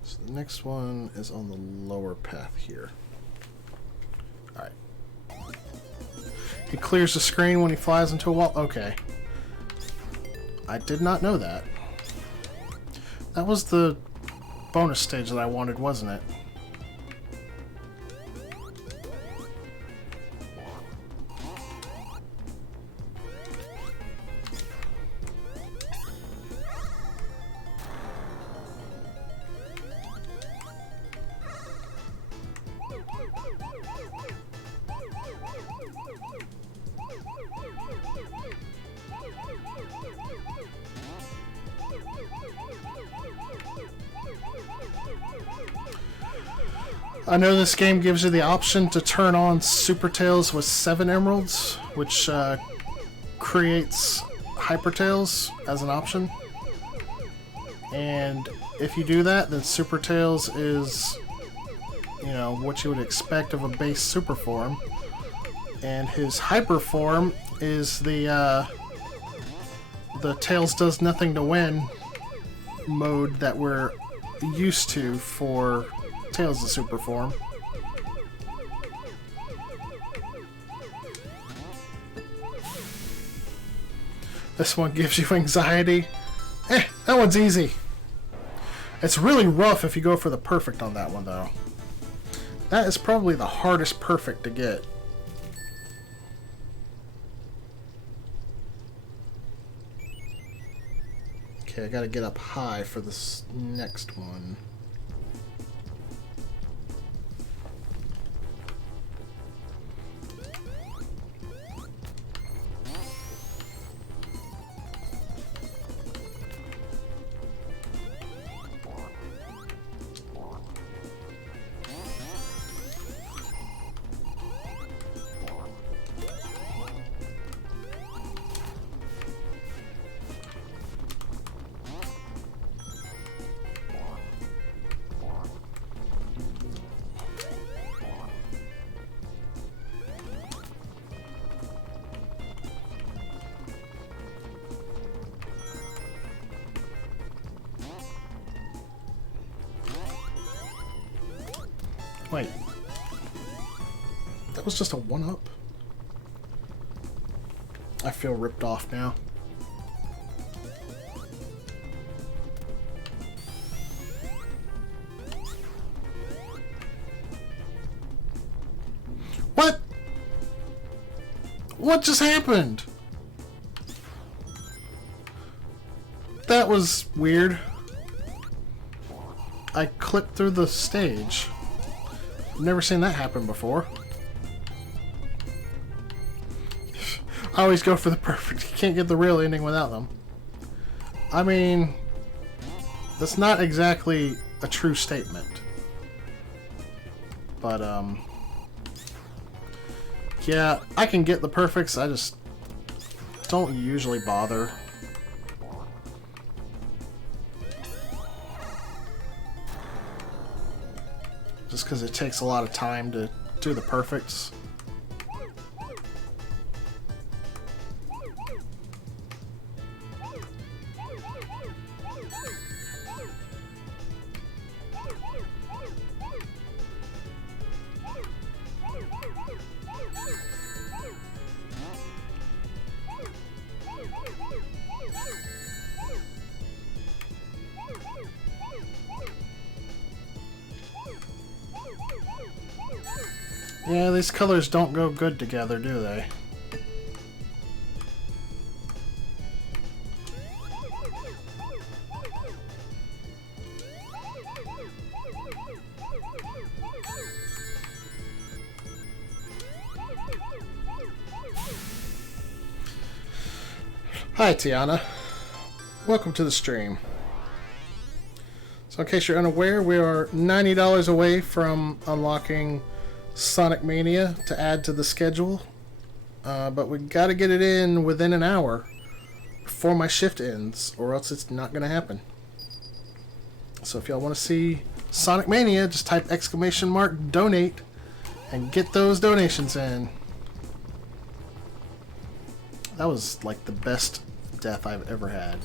So the next one is on the lower path here. Alright. He clears the screen when he flies into a wall. Okay. I did not know that. That was the bonus stage that I wanted, wasn't it? I know this game gives you the option to turn on Super Tails with 7 emeralds, which creates Hyper Tails as an option. And if you do that, then Super Tails is, you know, what you would expect of a base super form. And his hyper form is the Tails does nothing to win mode that we're used to for Tails the super form. This one gives you anxiety. That one's easy. It's really rough if you go for the perfect on that one, though. That is probably the hardest perfect to get. Okay, I gotta get up high for this next one. Wait. That was just a 1-up? I feel ripped off now. What? What just happened? That was weird. I clipped through the stage. Never seen that happen before. I always go for the perfect. You can't get the real ending without them. I mean, that's not exactly a true statement. But, yeah, I can get the perfects, I just don't usually bother. Just because it takes a lot of time to do the perfects. Yeah, these colors don't go good together, do they? Hi, Tiana. Welcome to the stream. So in case you're unaware, we are $90 away from unlocking Sonic Mania to add to the schedule. But we gotta get it in within an hour before my shift ends, or else it's not gonna happen. So if y'all want to see Sonic Mania, just type !donate and get those donations in. That was like the best death I've ever had.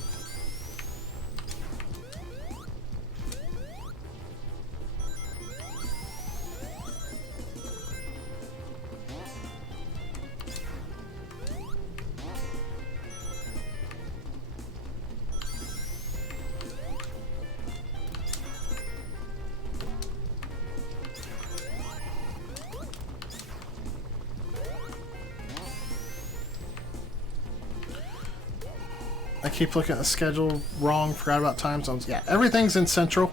I keep looking at the schedule wrong, forgot about time zones. Yeah, everything's in Central.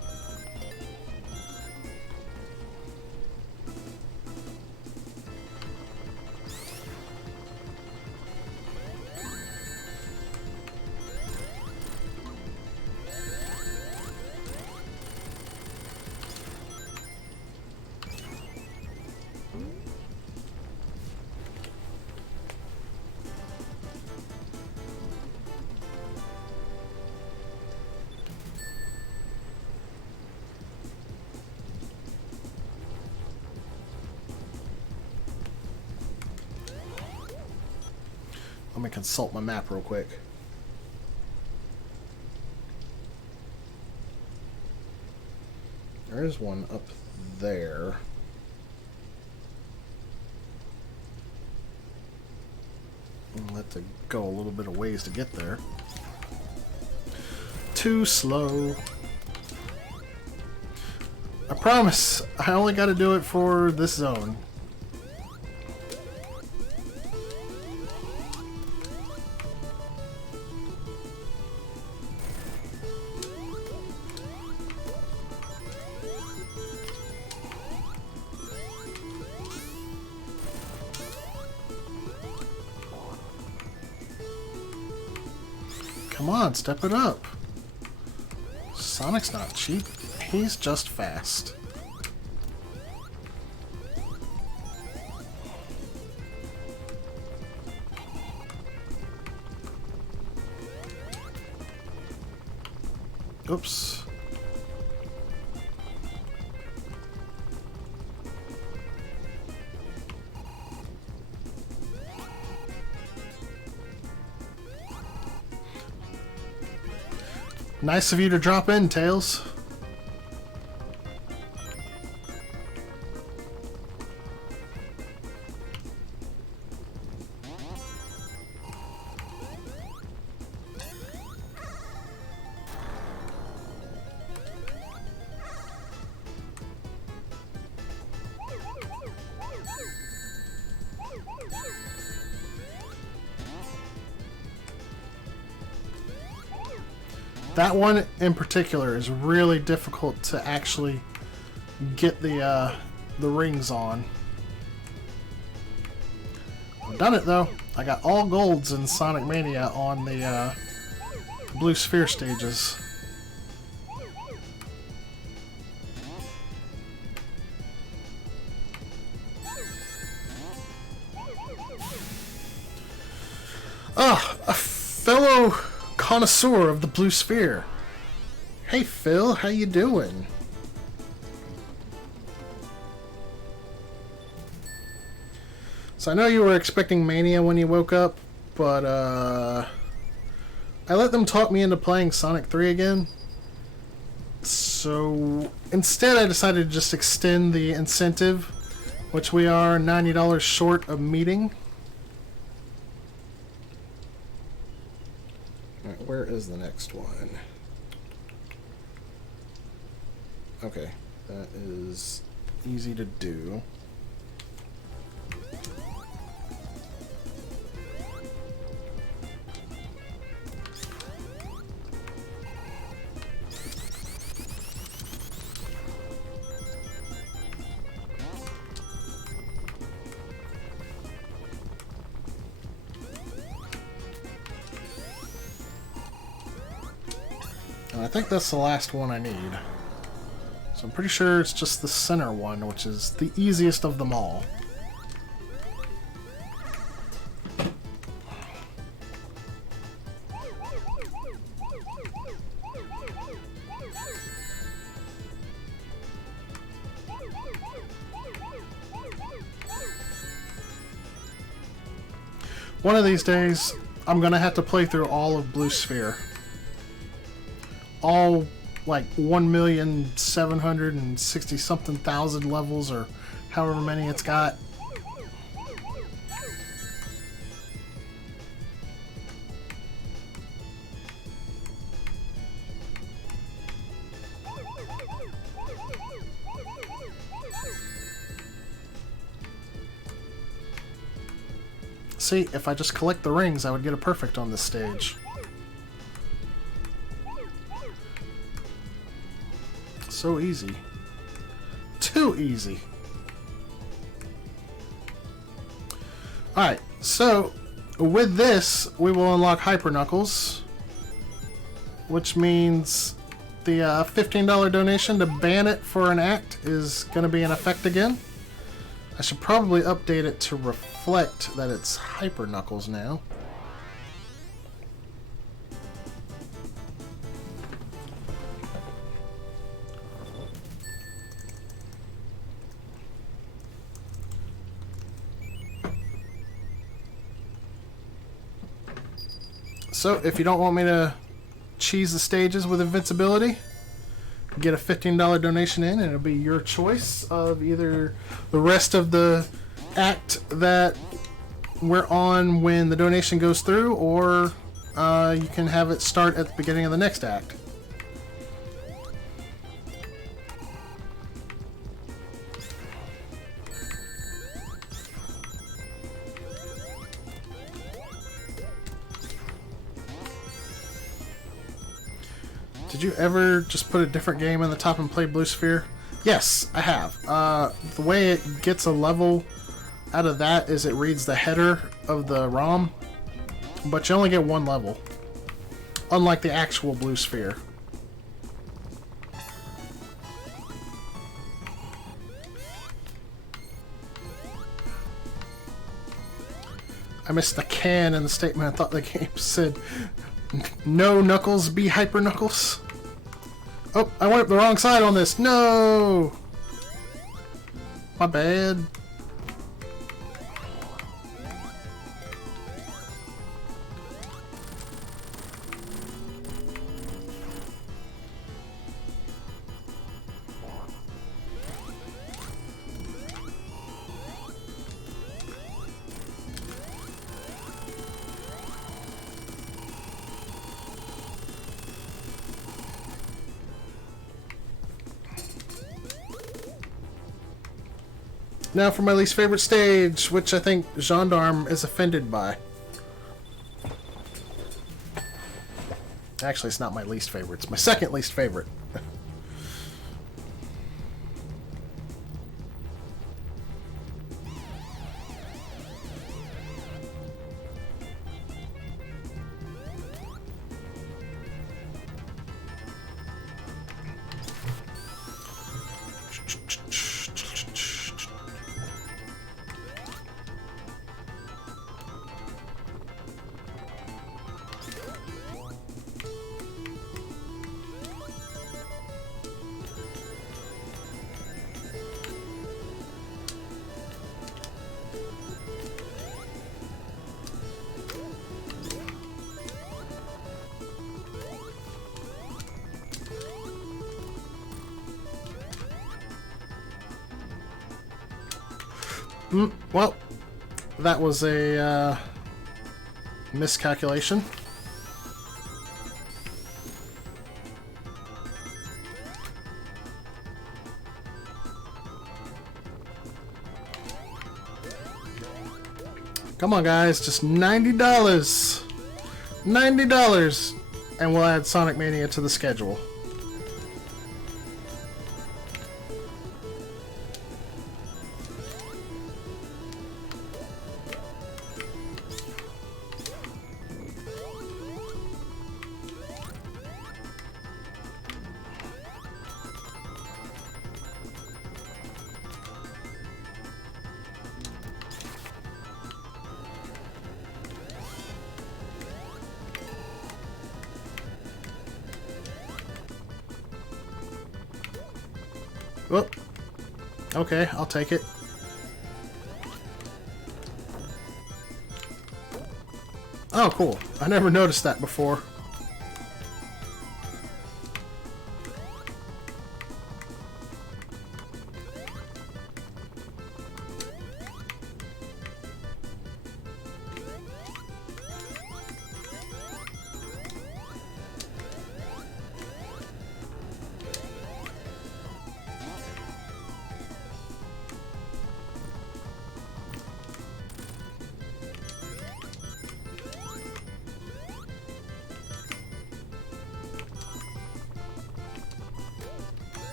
Let me consult my map real quick. There is one up there. I'll have to go a little bit of ways to get there. Too slow. I promise, I only got to do it for this zone. Come on, step it up. Sonic's not cheap. He's just fast. Oops. Nice of you to drop in, Tails. That one in particular is really difficult to actually get the rings on. I've done it though. I got all golds in Sonic Mania on the Blue Sphere stages. Ah, a fellow connoisseur of the blue sphere. Hey Phil, how you doing? So I know you were expecting Mania when you woke up, but I let them talk me into playing Sonic 3 again. So instead I decided to just extend the incentive, which we are $90 short of meeting. Alright, where is the next one? Okay, that is easy to do. I think that's the last one I need. So I'm pretty sure it's just the center one, which is the easiest of them all. One of these days, I'm gonna have to play through all of Blue Sphere. All like 1,760 something thousand levels, or however many it's got. See, if I just collect the rings, I would get a perfect on this stage. So easy. Too easy. Alright, so with this, we will unlock Hyper Knuckles, which means the $15 donation to ban it for an act is going to be in effect again. I should probably update it to reflect that it's Hyper Knuckles now. So, if you don't want me to cheese the stages with invincibility, get a $15 donation in, and it'll be your choice of either the rest of the act that we're on when the donation goes through, or you can have it start at the beginning of the next act. Did you ever just put a different game in the top and play Blue Sphere? Yes, I have. The way it gets a level out of that is it reads the header of the ROM, but you only get one level, unlike the actual Blue Sphere. I missed the can in the statement. I thought the game said, "No Knuckles, be Hyper Knuckles." Oh, I went up the wrong side on this. No! My bad. Now for my least favorite stage, which I think Gendarme is offended by. Actually, it's not my least favorite. It's my second least favorite. Well, that was a miscalculation. Come on, guys, just $90. $90! And we'll add Sonic Mania to the schedule. Whoop. Okay, I'll take it. Oh, cool. I never noticed that before.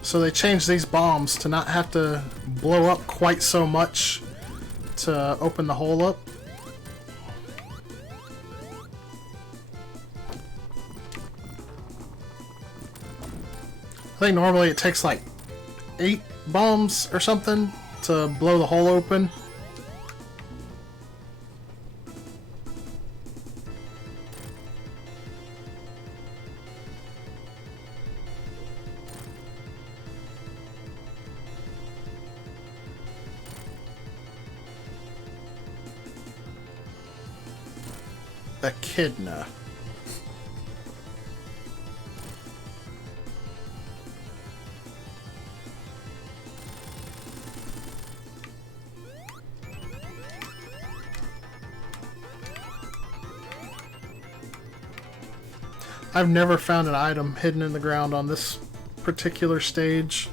So they changed these bombs to not have to blow up quite so much to open the hole up. I think normally it takes like 8 bombs or something to blow the hole open. Echidna. I've never found an item hidden in the ground on this particular stage.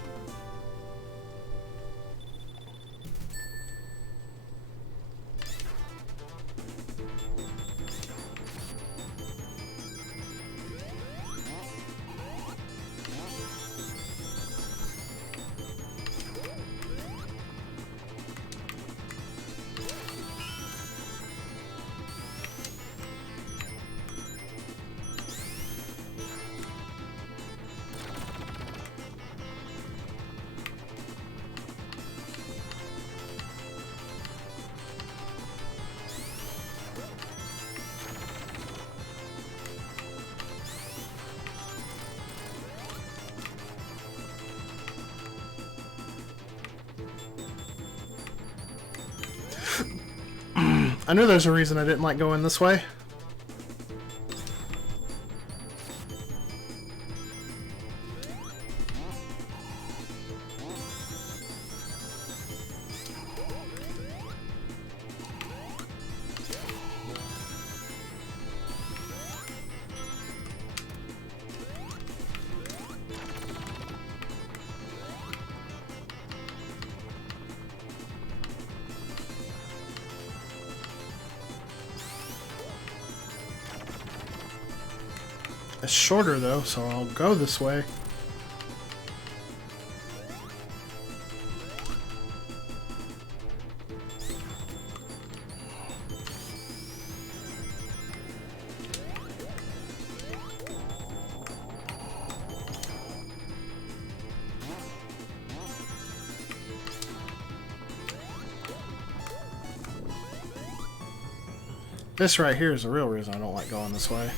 I knew there's a reason I didn't like going this way. It's shorter though, so I'll go this way. This right here is the real reason I don't like going this way.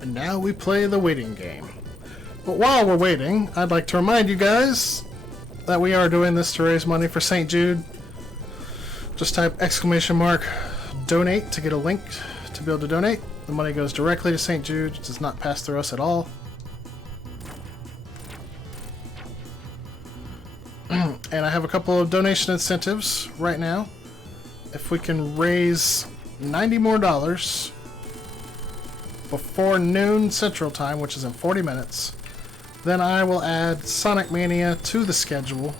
And now we play the waiting game. But while we're waiting, I'd like to remind you guys that we are doing this to raise money for St. Jude. Just type !donate to get a link to be able to donate. The money goes directly to St. Jude. It does not pass through us at all. And I have a couple of donation incentives right now. If we can raise $90 more before noon Central Time, which is in 40 minutes, then I will add Sonic Mania to the schedule.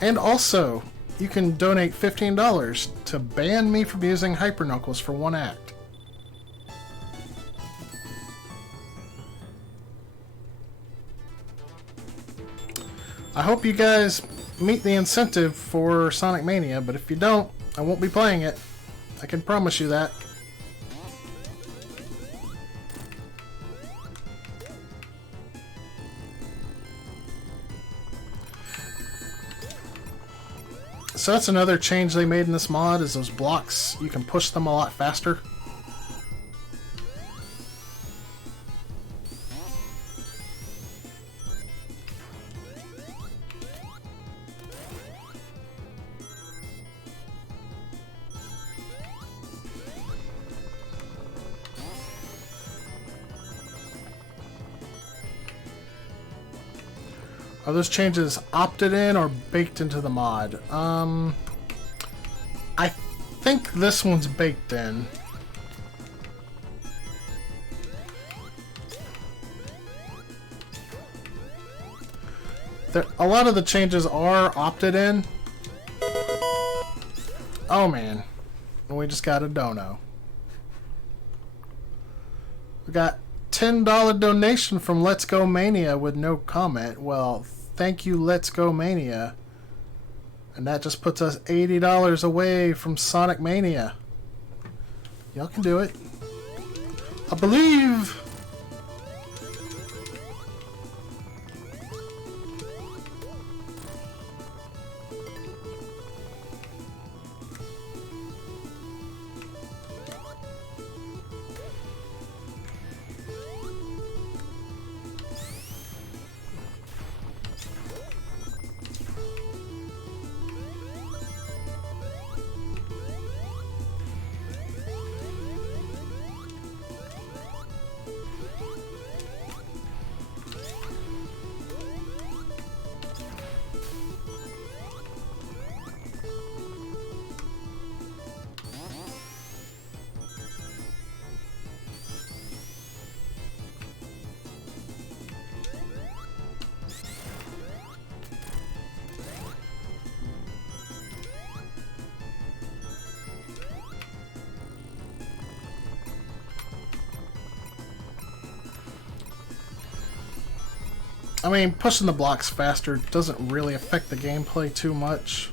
And also, you can donate $15 to ban me from using Hyper Knuckles for one act. I hope you guys meet the incentive for Sonic Mania, but if you don't, I won't be playing it. I can promise you that. So that's another change they made in this mod, is those blocks, you can push them a lot faster. Are those changes opted in or baked into the mod? I think this one's baked in. A lot of the changes are opted in. Oh man, we just got a dono. We got $10 donation from Let's Go Mania with no comment. Well, thank you, Let's Go Mania. And that just puts us $80 away from Sonic Mania. Y'all can do it. I believe. I mean, pushing the blocks faster doesn't really affect the gameplay too much.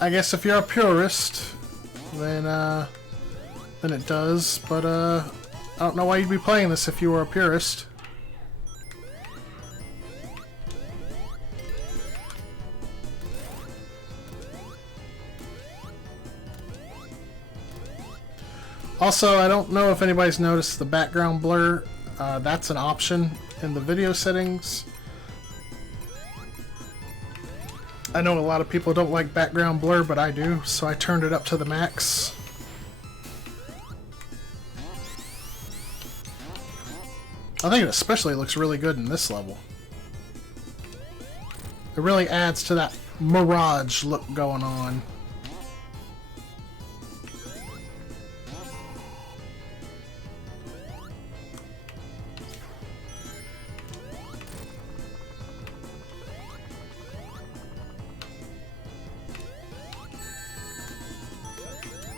I guess if you're a purist, then it does, but I don't know why you'd be playing this if you were a purist. Also, I don't know if anybody's noticed the background blur. That's an option in the video settings. I know a lot of people don't like background blur, but I do, so I turned it up to the max. I think it especially looks really good in this level. It really adds to that mirage look going on.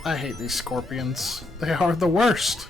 I hate these scorpions. They are the worst.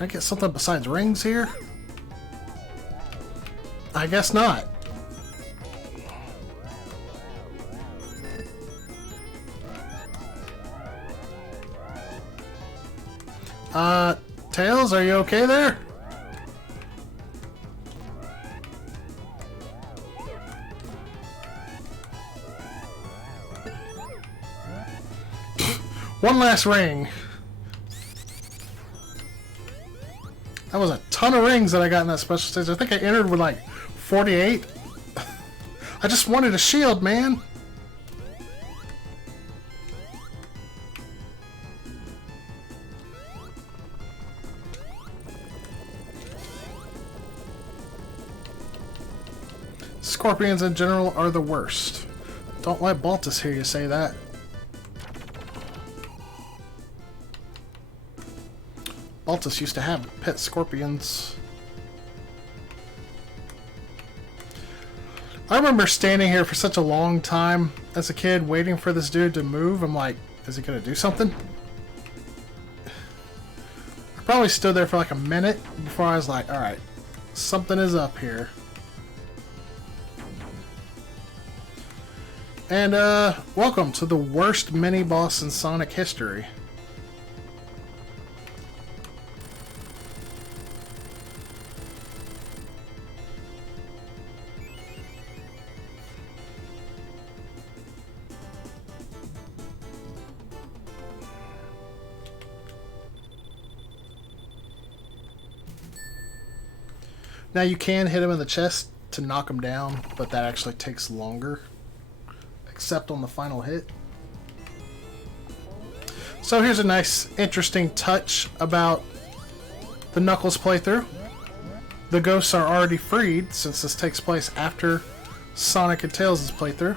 Can I get something besides rings here? I guess not. Tails, are you okay there? One last ring. That was a ton of rings that I got in that special stage. I think I entered with like 48. I just wanted a shield, man. Scorpions in general are the worst. Don't let Baltus hear you say that. Baltus used to have pet scorpions. I remember standing here for such a long time as a kid waiting for this dude to move. I'm like, is he gonna do something? I probably stood there for like a minute before I was like, alright, something is up here. And welcome to the worst mini-boss in Sonic history. Now you can hit him in the chest to knock him down, but that actually takes longer. Except on the final hit. So here's a nice, interesting touch about the Knuckles playthrough. The ghosts are already freed, since this takes place after Sonic and Tails' playthrough.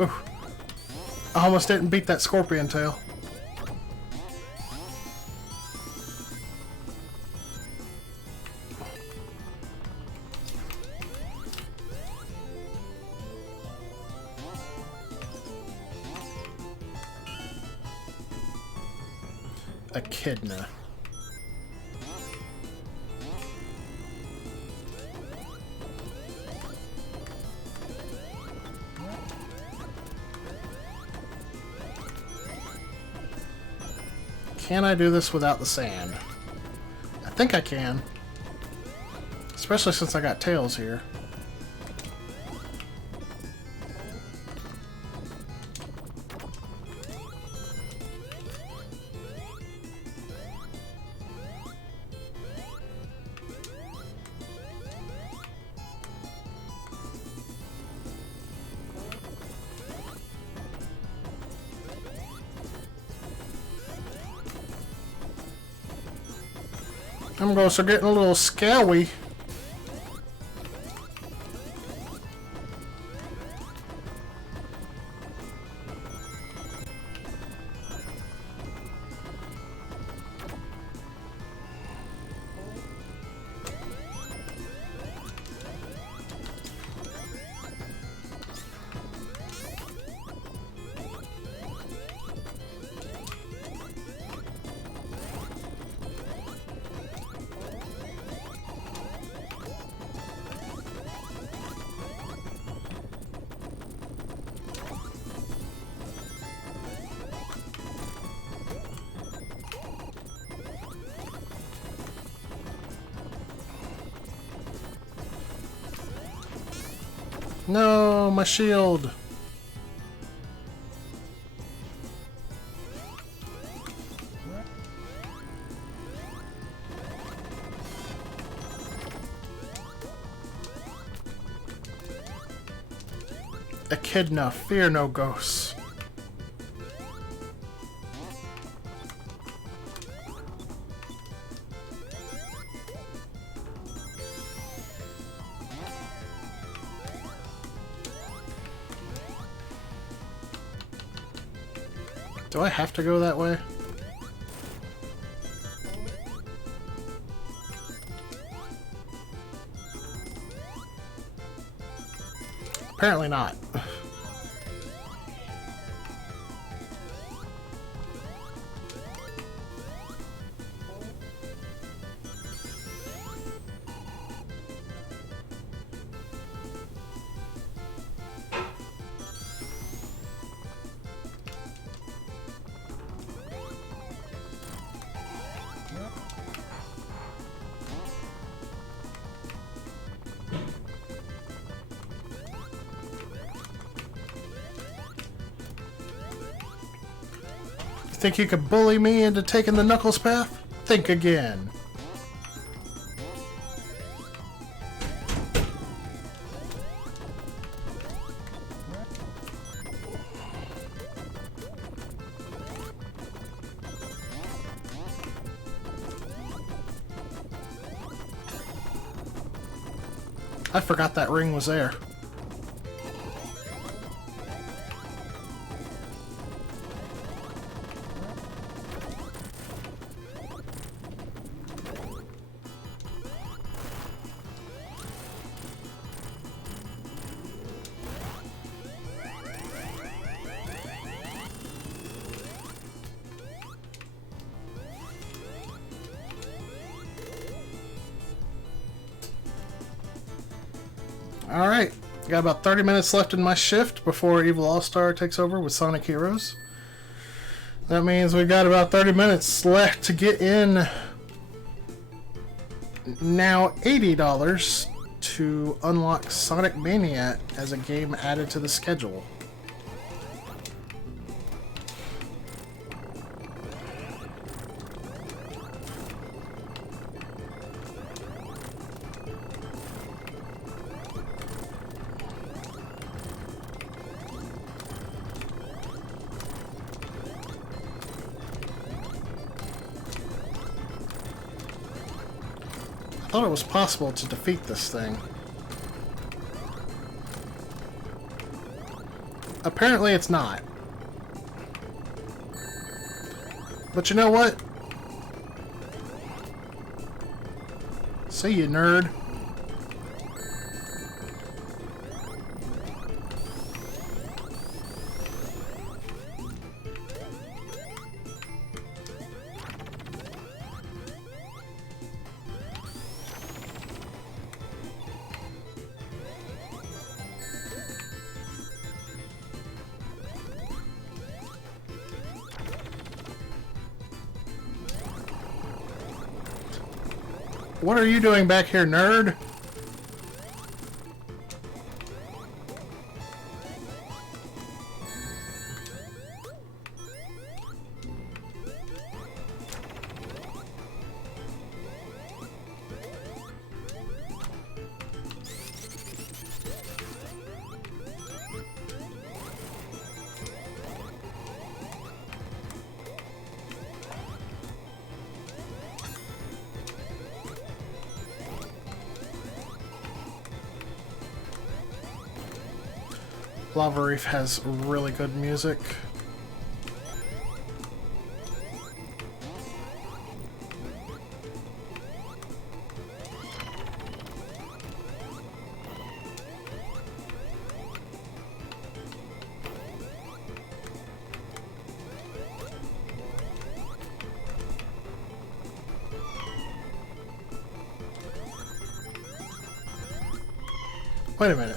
Ooh. I almost didn't beat that scorpion tail. Echidna. Can I do this without the sand? I think I can. Especially since I got Tails here. I'm going to start getting a little scary. No, my shield. Echidna, fear no ghosts. Do I have to go that way? Apparently not. Think you could bully me into taking the Knuckles path? Think again. I forgot that ring was there. Alright, got about 30 minutes left in my shift before Evil All-Star takes over with Sonic Heroes. That means we've got about 30 minutes left to get in now $80 to unlock Sonic Mania as a game added to the schedule. I thought it was possible to defeat this thing. Apparently it's not. But you know what? See you, nerd. What are you doing back here, nerd? Lava Reef has really good music. Wait a minute.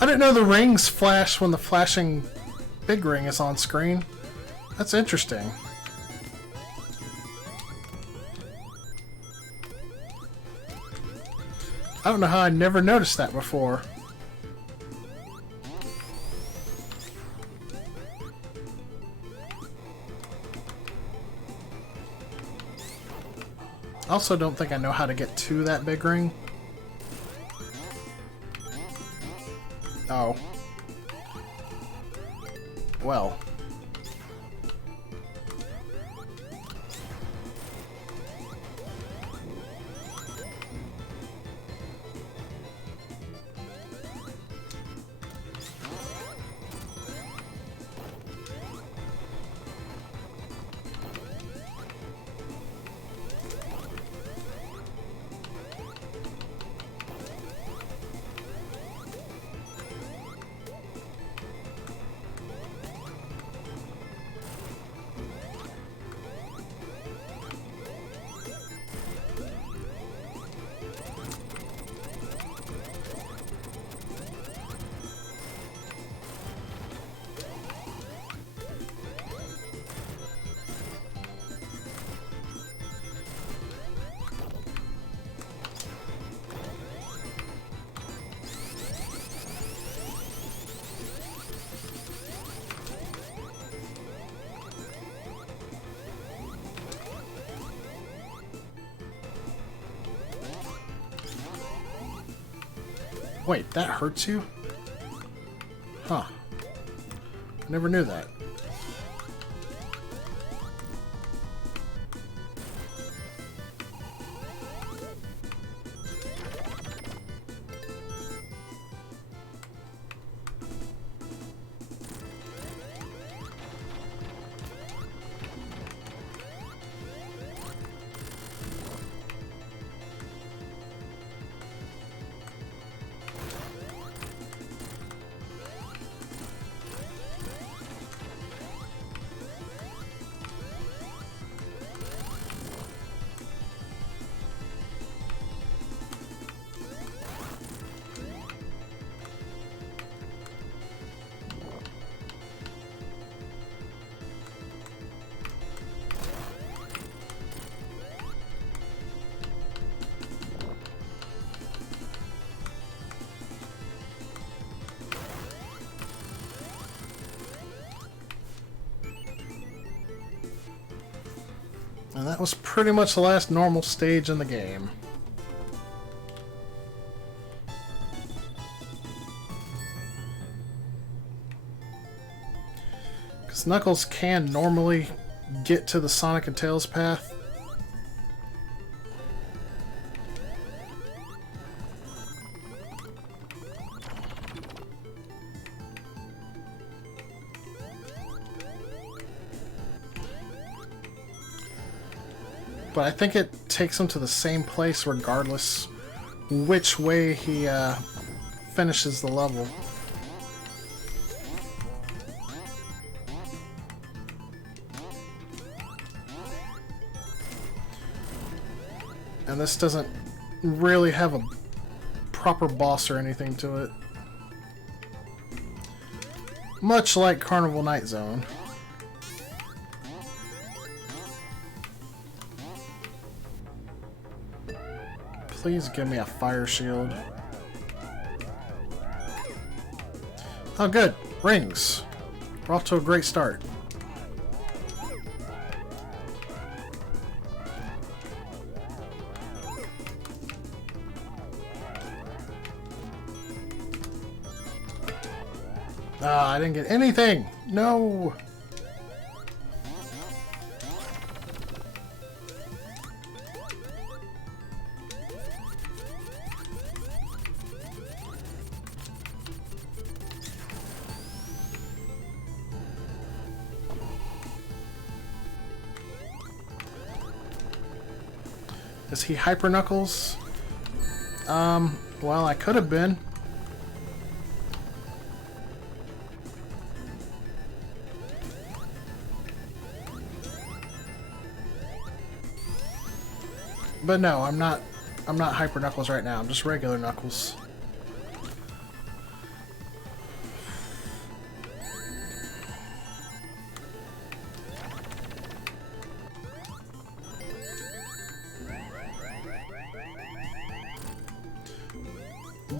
I didn't know the rings flash when the flashing big ring is on screen. That's interesting. I don't know how I never noticed that before. I also don't think I know how to get to that big ring. Oh. Well. Wait, that hurts you? Huh. Never knew that. And that was pretty much the last normal stage in the game. Because Knuckles can normally get to the Sonic and Tails path. But I think it takes him to the same place regardless which way he finishes the level. And this doesn't really have a proper boss or anything to it. Much like Carnival Night Zone. Please give me a fire shield. Oh good, rings. We're off to a great start. Ah, I didn't get anything! No! Is he Hyper Knuckles? Well, I could have been. But no, I'm not Hyper Knuckles right now. I'm just regular Knuckles.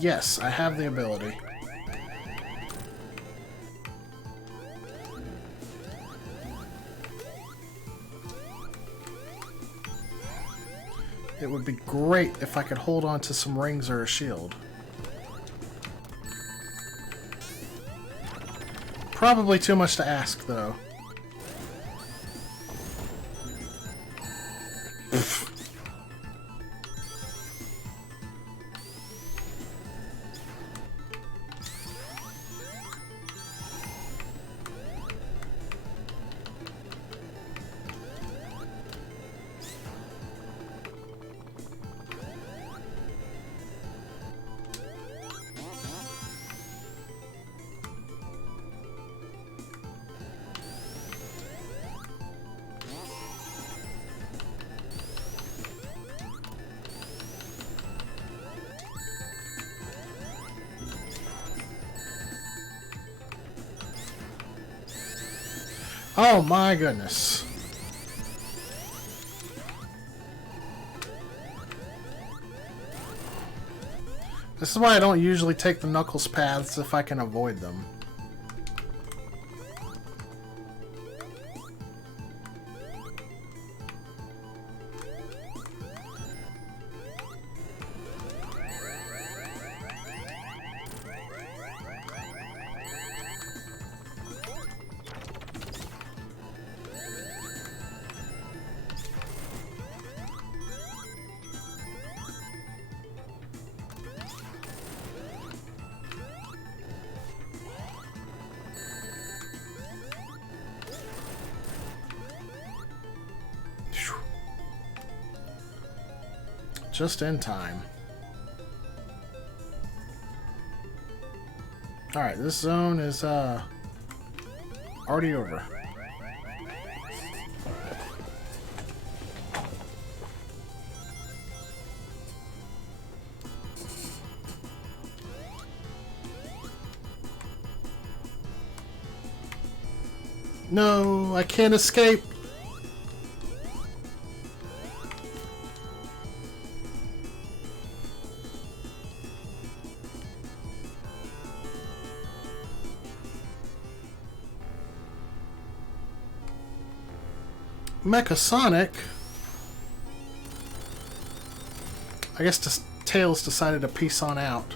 Yes, I have the ability. It would be great if I could hold on to some rings or a shield. Probably too much to ask, though. Oh my goodness. This is why I don't usually take the Knuckles paths if I can avoid them. Just in time. Alright, this zone is already over. No, I can't escape. Mechasonic? I guess Tails decided to peace on out.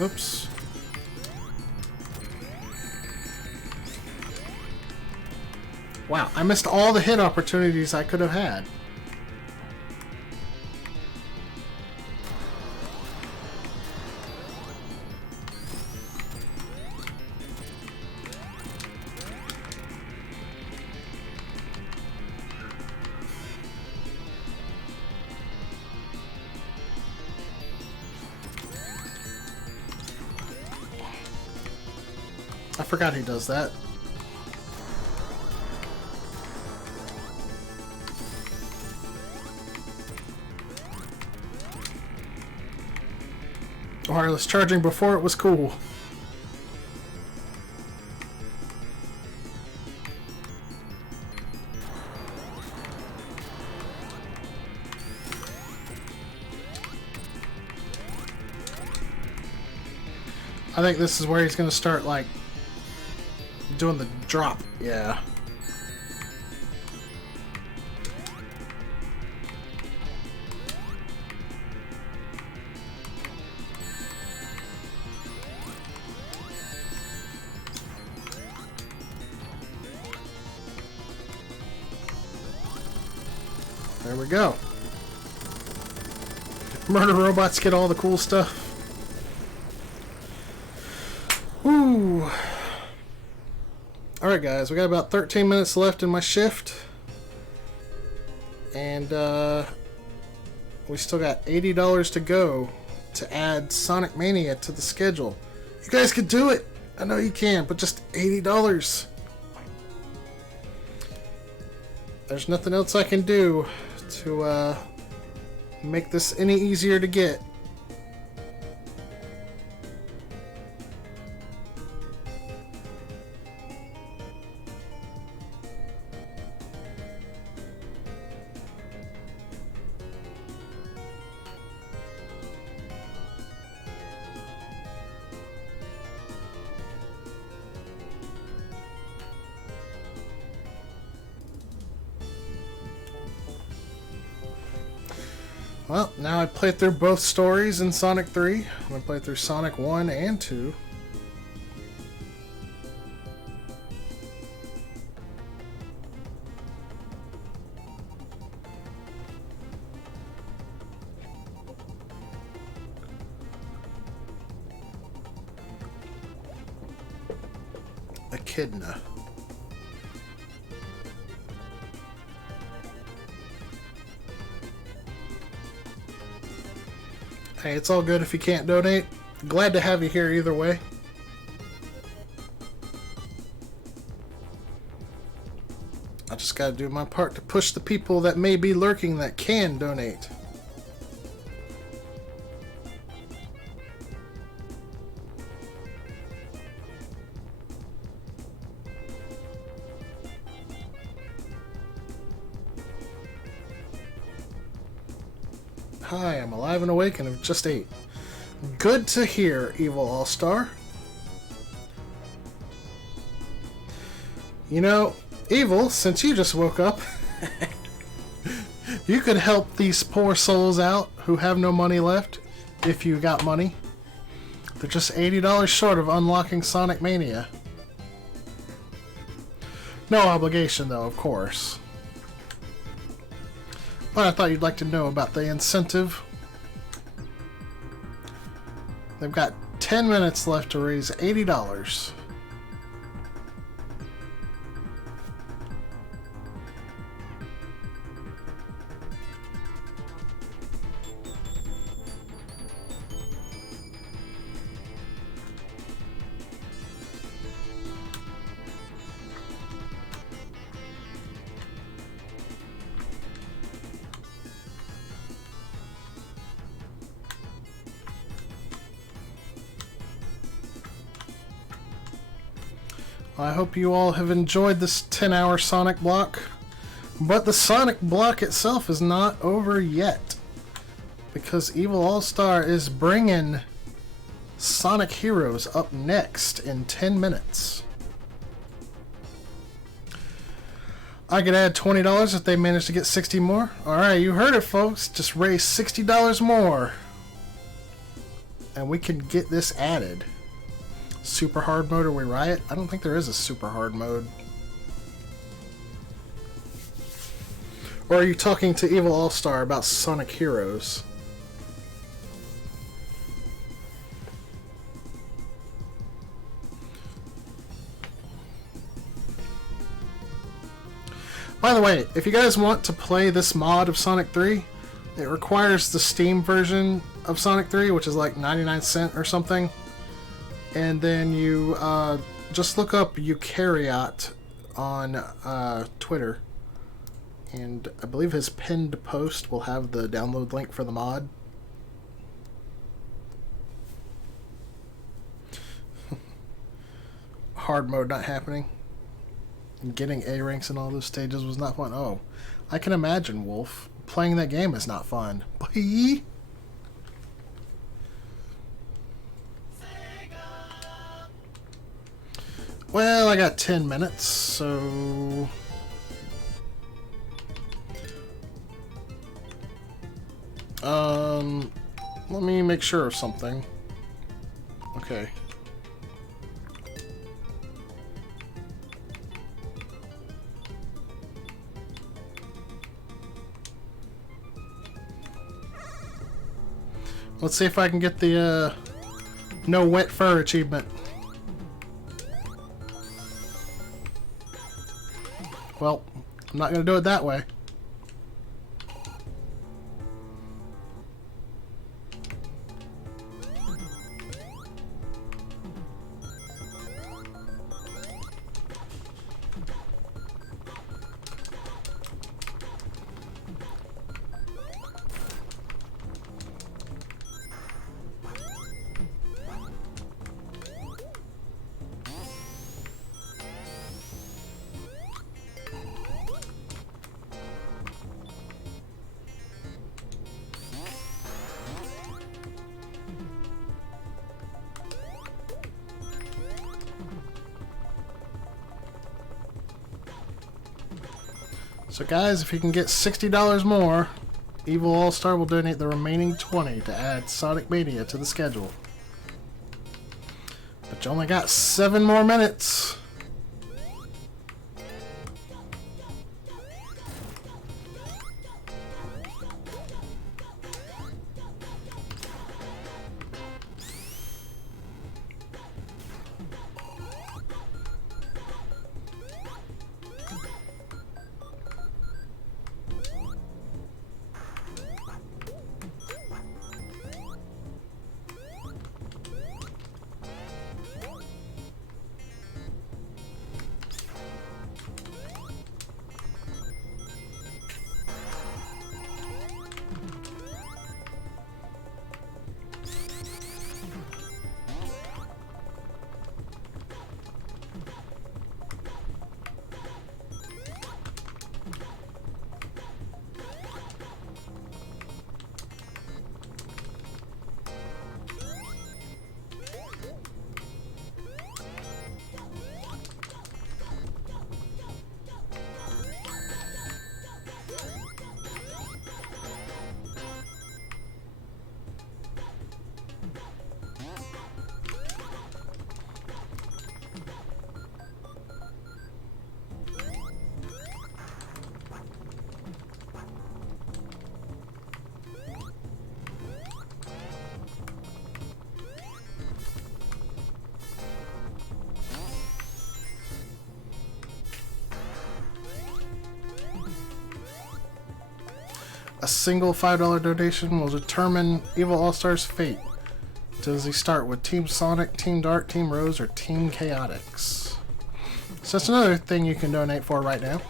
Oops. Wow, I missed all the hit opportunities I could have had. I forgot he does that. Wireless charging before it was cool. I think this is where he's going to start, like, doing the drop. Yeah. There we go. Murder robots get all the cool stuff. Ooh. Alright guys, we got about 13 minutes left in my shift. And we still got $80 to go to add Sonic Mania to the schedule. You guys could do it! I know you can, but just $80. There's nothing else I can do to make this any easier to get. Well, now I played through both stories in Sonic 3. I'm going to play through Sonic 1 and 2. Echidna. Hey, it's all good if you can't donate. Glad to have you here either way. I just gotta do my part to push the people that may be lurking that can donate. Hi, I'm alive and awake and have just ate. Good to hear, Evil All-Star. You know, Evil, since you just woke up, you could help these poor souls out who have no money left, if you got money. They're just $80 short of unlocking Sonic Mania. No obligation, though, of course. But I thought you'd like to know about the incentive. They've got 10 minutes left to raise $80. I hope you all have enjoyed this 10-hour Sonic block, but the Sonic block itself is not over yet, because Evil All-Star is bringing Sonic Heroes up next in 10 minutes. I could add $20 if they manage to get 60 more. Alright, you heard it, folks. Just raise $60 more, and we can get this added. Super hard mode or we riot? I don't think there is a super hard mode. Or are you talking to Evil All-Star about Sonic Heroes? By the way, if you guys want to play this mod of Sonic 3, it requires the Steam version of Sonic 3, which is like 99¢ or something. And then you just look up Eukaryote on Twitter. And I believe his pinned post will have the download link for the mod. Hard mode not happening. Getting A ranks in all those stages was not fun. Oh, I can imagine, Wolf. Playing that game is not fun. Bye. Well, I got 10 minutes, so... let me make sure of something. Okay. Let's see if I can get the, no wet fur achievement. Well, I'm not going to do it that way. So guys, if you can get $60 more, Evil All-Star will donate the remaining 20 to add Sonic Mania to the schedule. But you only got 7 more minutes. A single $5 donation will determine Evil All-Star's fate. Does he start with Team Sonic, Team Dark, Team Rose, or Team Chaotix? So that's another thing you can donate for right now.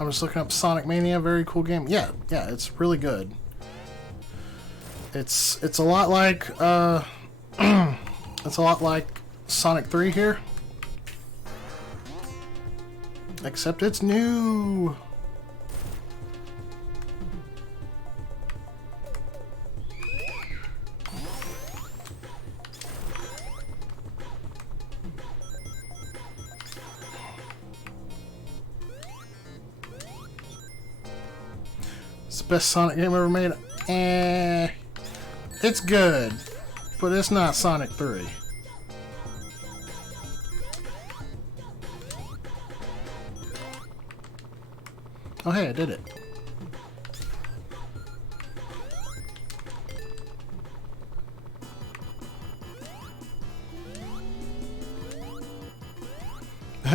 I'm just looking up Sonic Mania, very cool game. Yeah, it's really good. It's a lot like it's a lot like Sonic 3 here. Except it's new. It's the best Sonic game ever made. It's good, but it's not Sonic 3. Oh hey, I did it.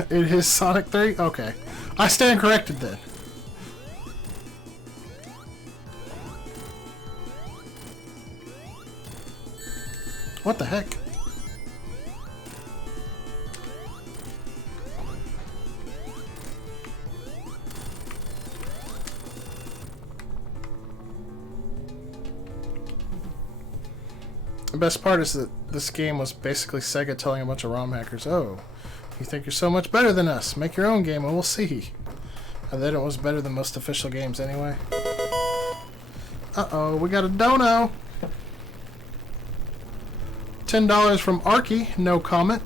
It is Sonic 3? Okay. I stand corrected then. What the heck? The best part is that this game was basically Sega telling a bunch of ROM hackers, oh, you think you're so much better than us, make your own game and we'll see. And then it was better than most official games anyway. Uh-oh, we got a dono! $10 from Arky, no comment.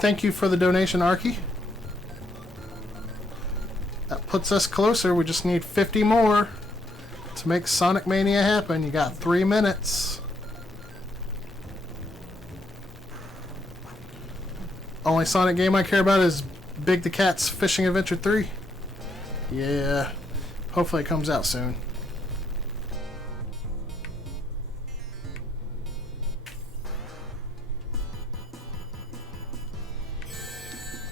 Thank you for the donation, Arky. That puts us closer. We just need 50 more to make Sonic Mania happen. You got 3 minutes. Only Sonic game I care about is Big the Cat's Fishing Adventure 3. Yeah, hopefully it comes out soon.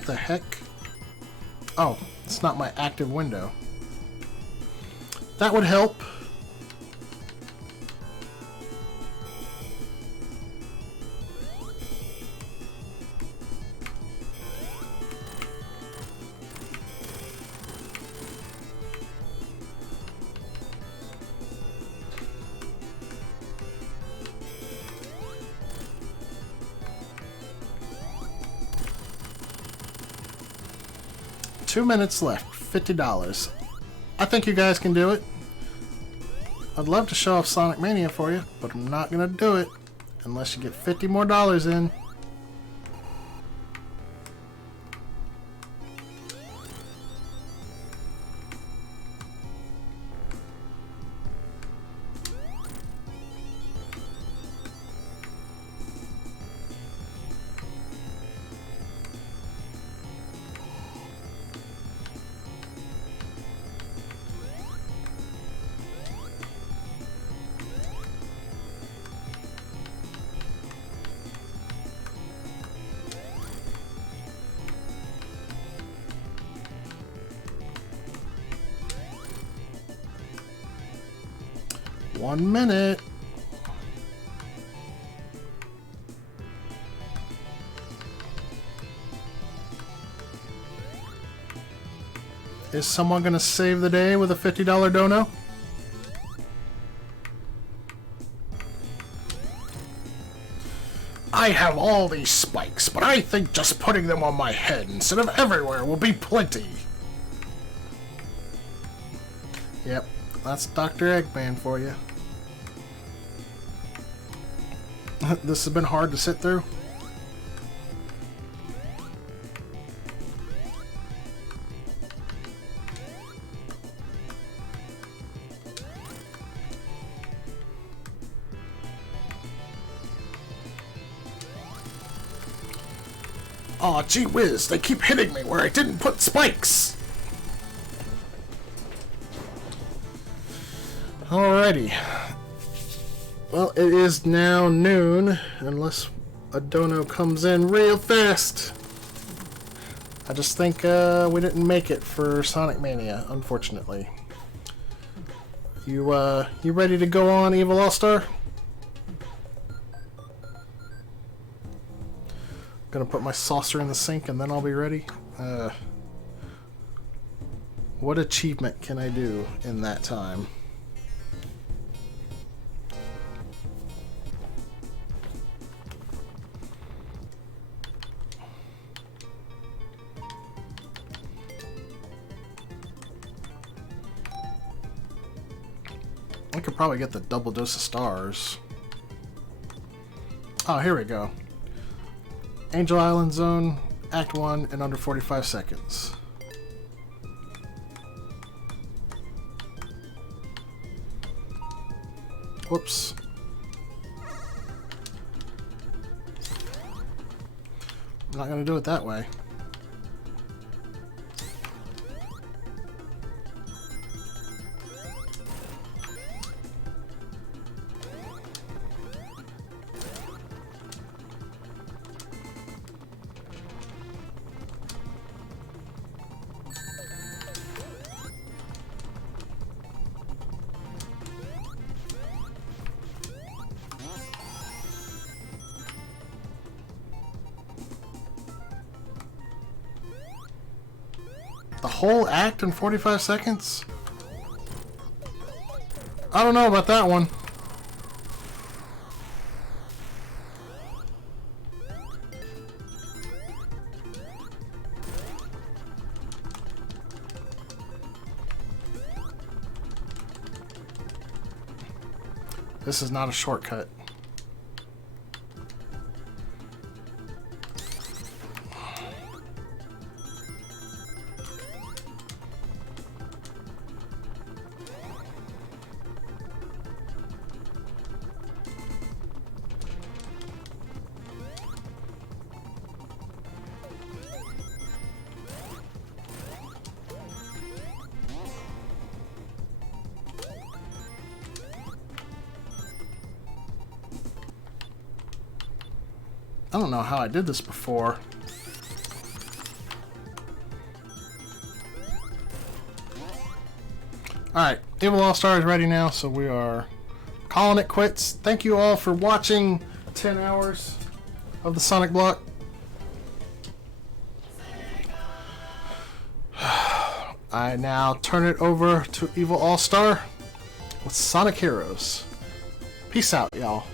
the heck? Oh, it's not my active window. That would help. Two minutes left, $50. I think you guys can do it. I'd love to show off Sonic Mania for you, but I'm not gonna do it unless you get $50 more in. One minute. Is someone gonna save the day with a $50 dono? I have all these spikes, but I think just putting them on my head instead of everywhere will be plenty. Yep, that's Dr. Eggman for you. This has been hard to sit through. Aw, gee whiz, they keep hitting me where I didn't put spikes! Alrighty. Well, it is now noon, unless a dono comes in real fast. I just think we didn't make it for Sonic Mania, unfortunately. You ready to go on, Evil All-Star? Gonna put my saucer in the sink and then I'll be ready. What achievement can I do in that time? I could probably get the double dose of stars. Oh, here we go. Angel Island Zone, Act 1 in under 45 seconds. Whoops. I'm not going to do it that way. The whole act in 45 seconds? I don't know about that one. This is not a shortcut. I don't know how I did this before. Alright, Evil All-Star is ready now, so we are calling it quits. Thank you all for watching 10 hours of the Sonic Block. I now turn it over to Evil All-Star with Sonic Heroes. Peace out, y'all.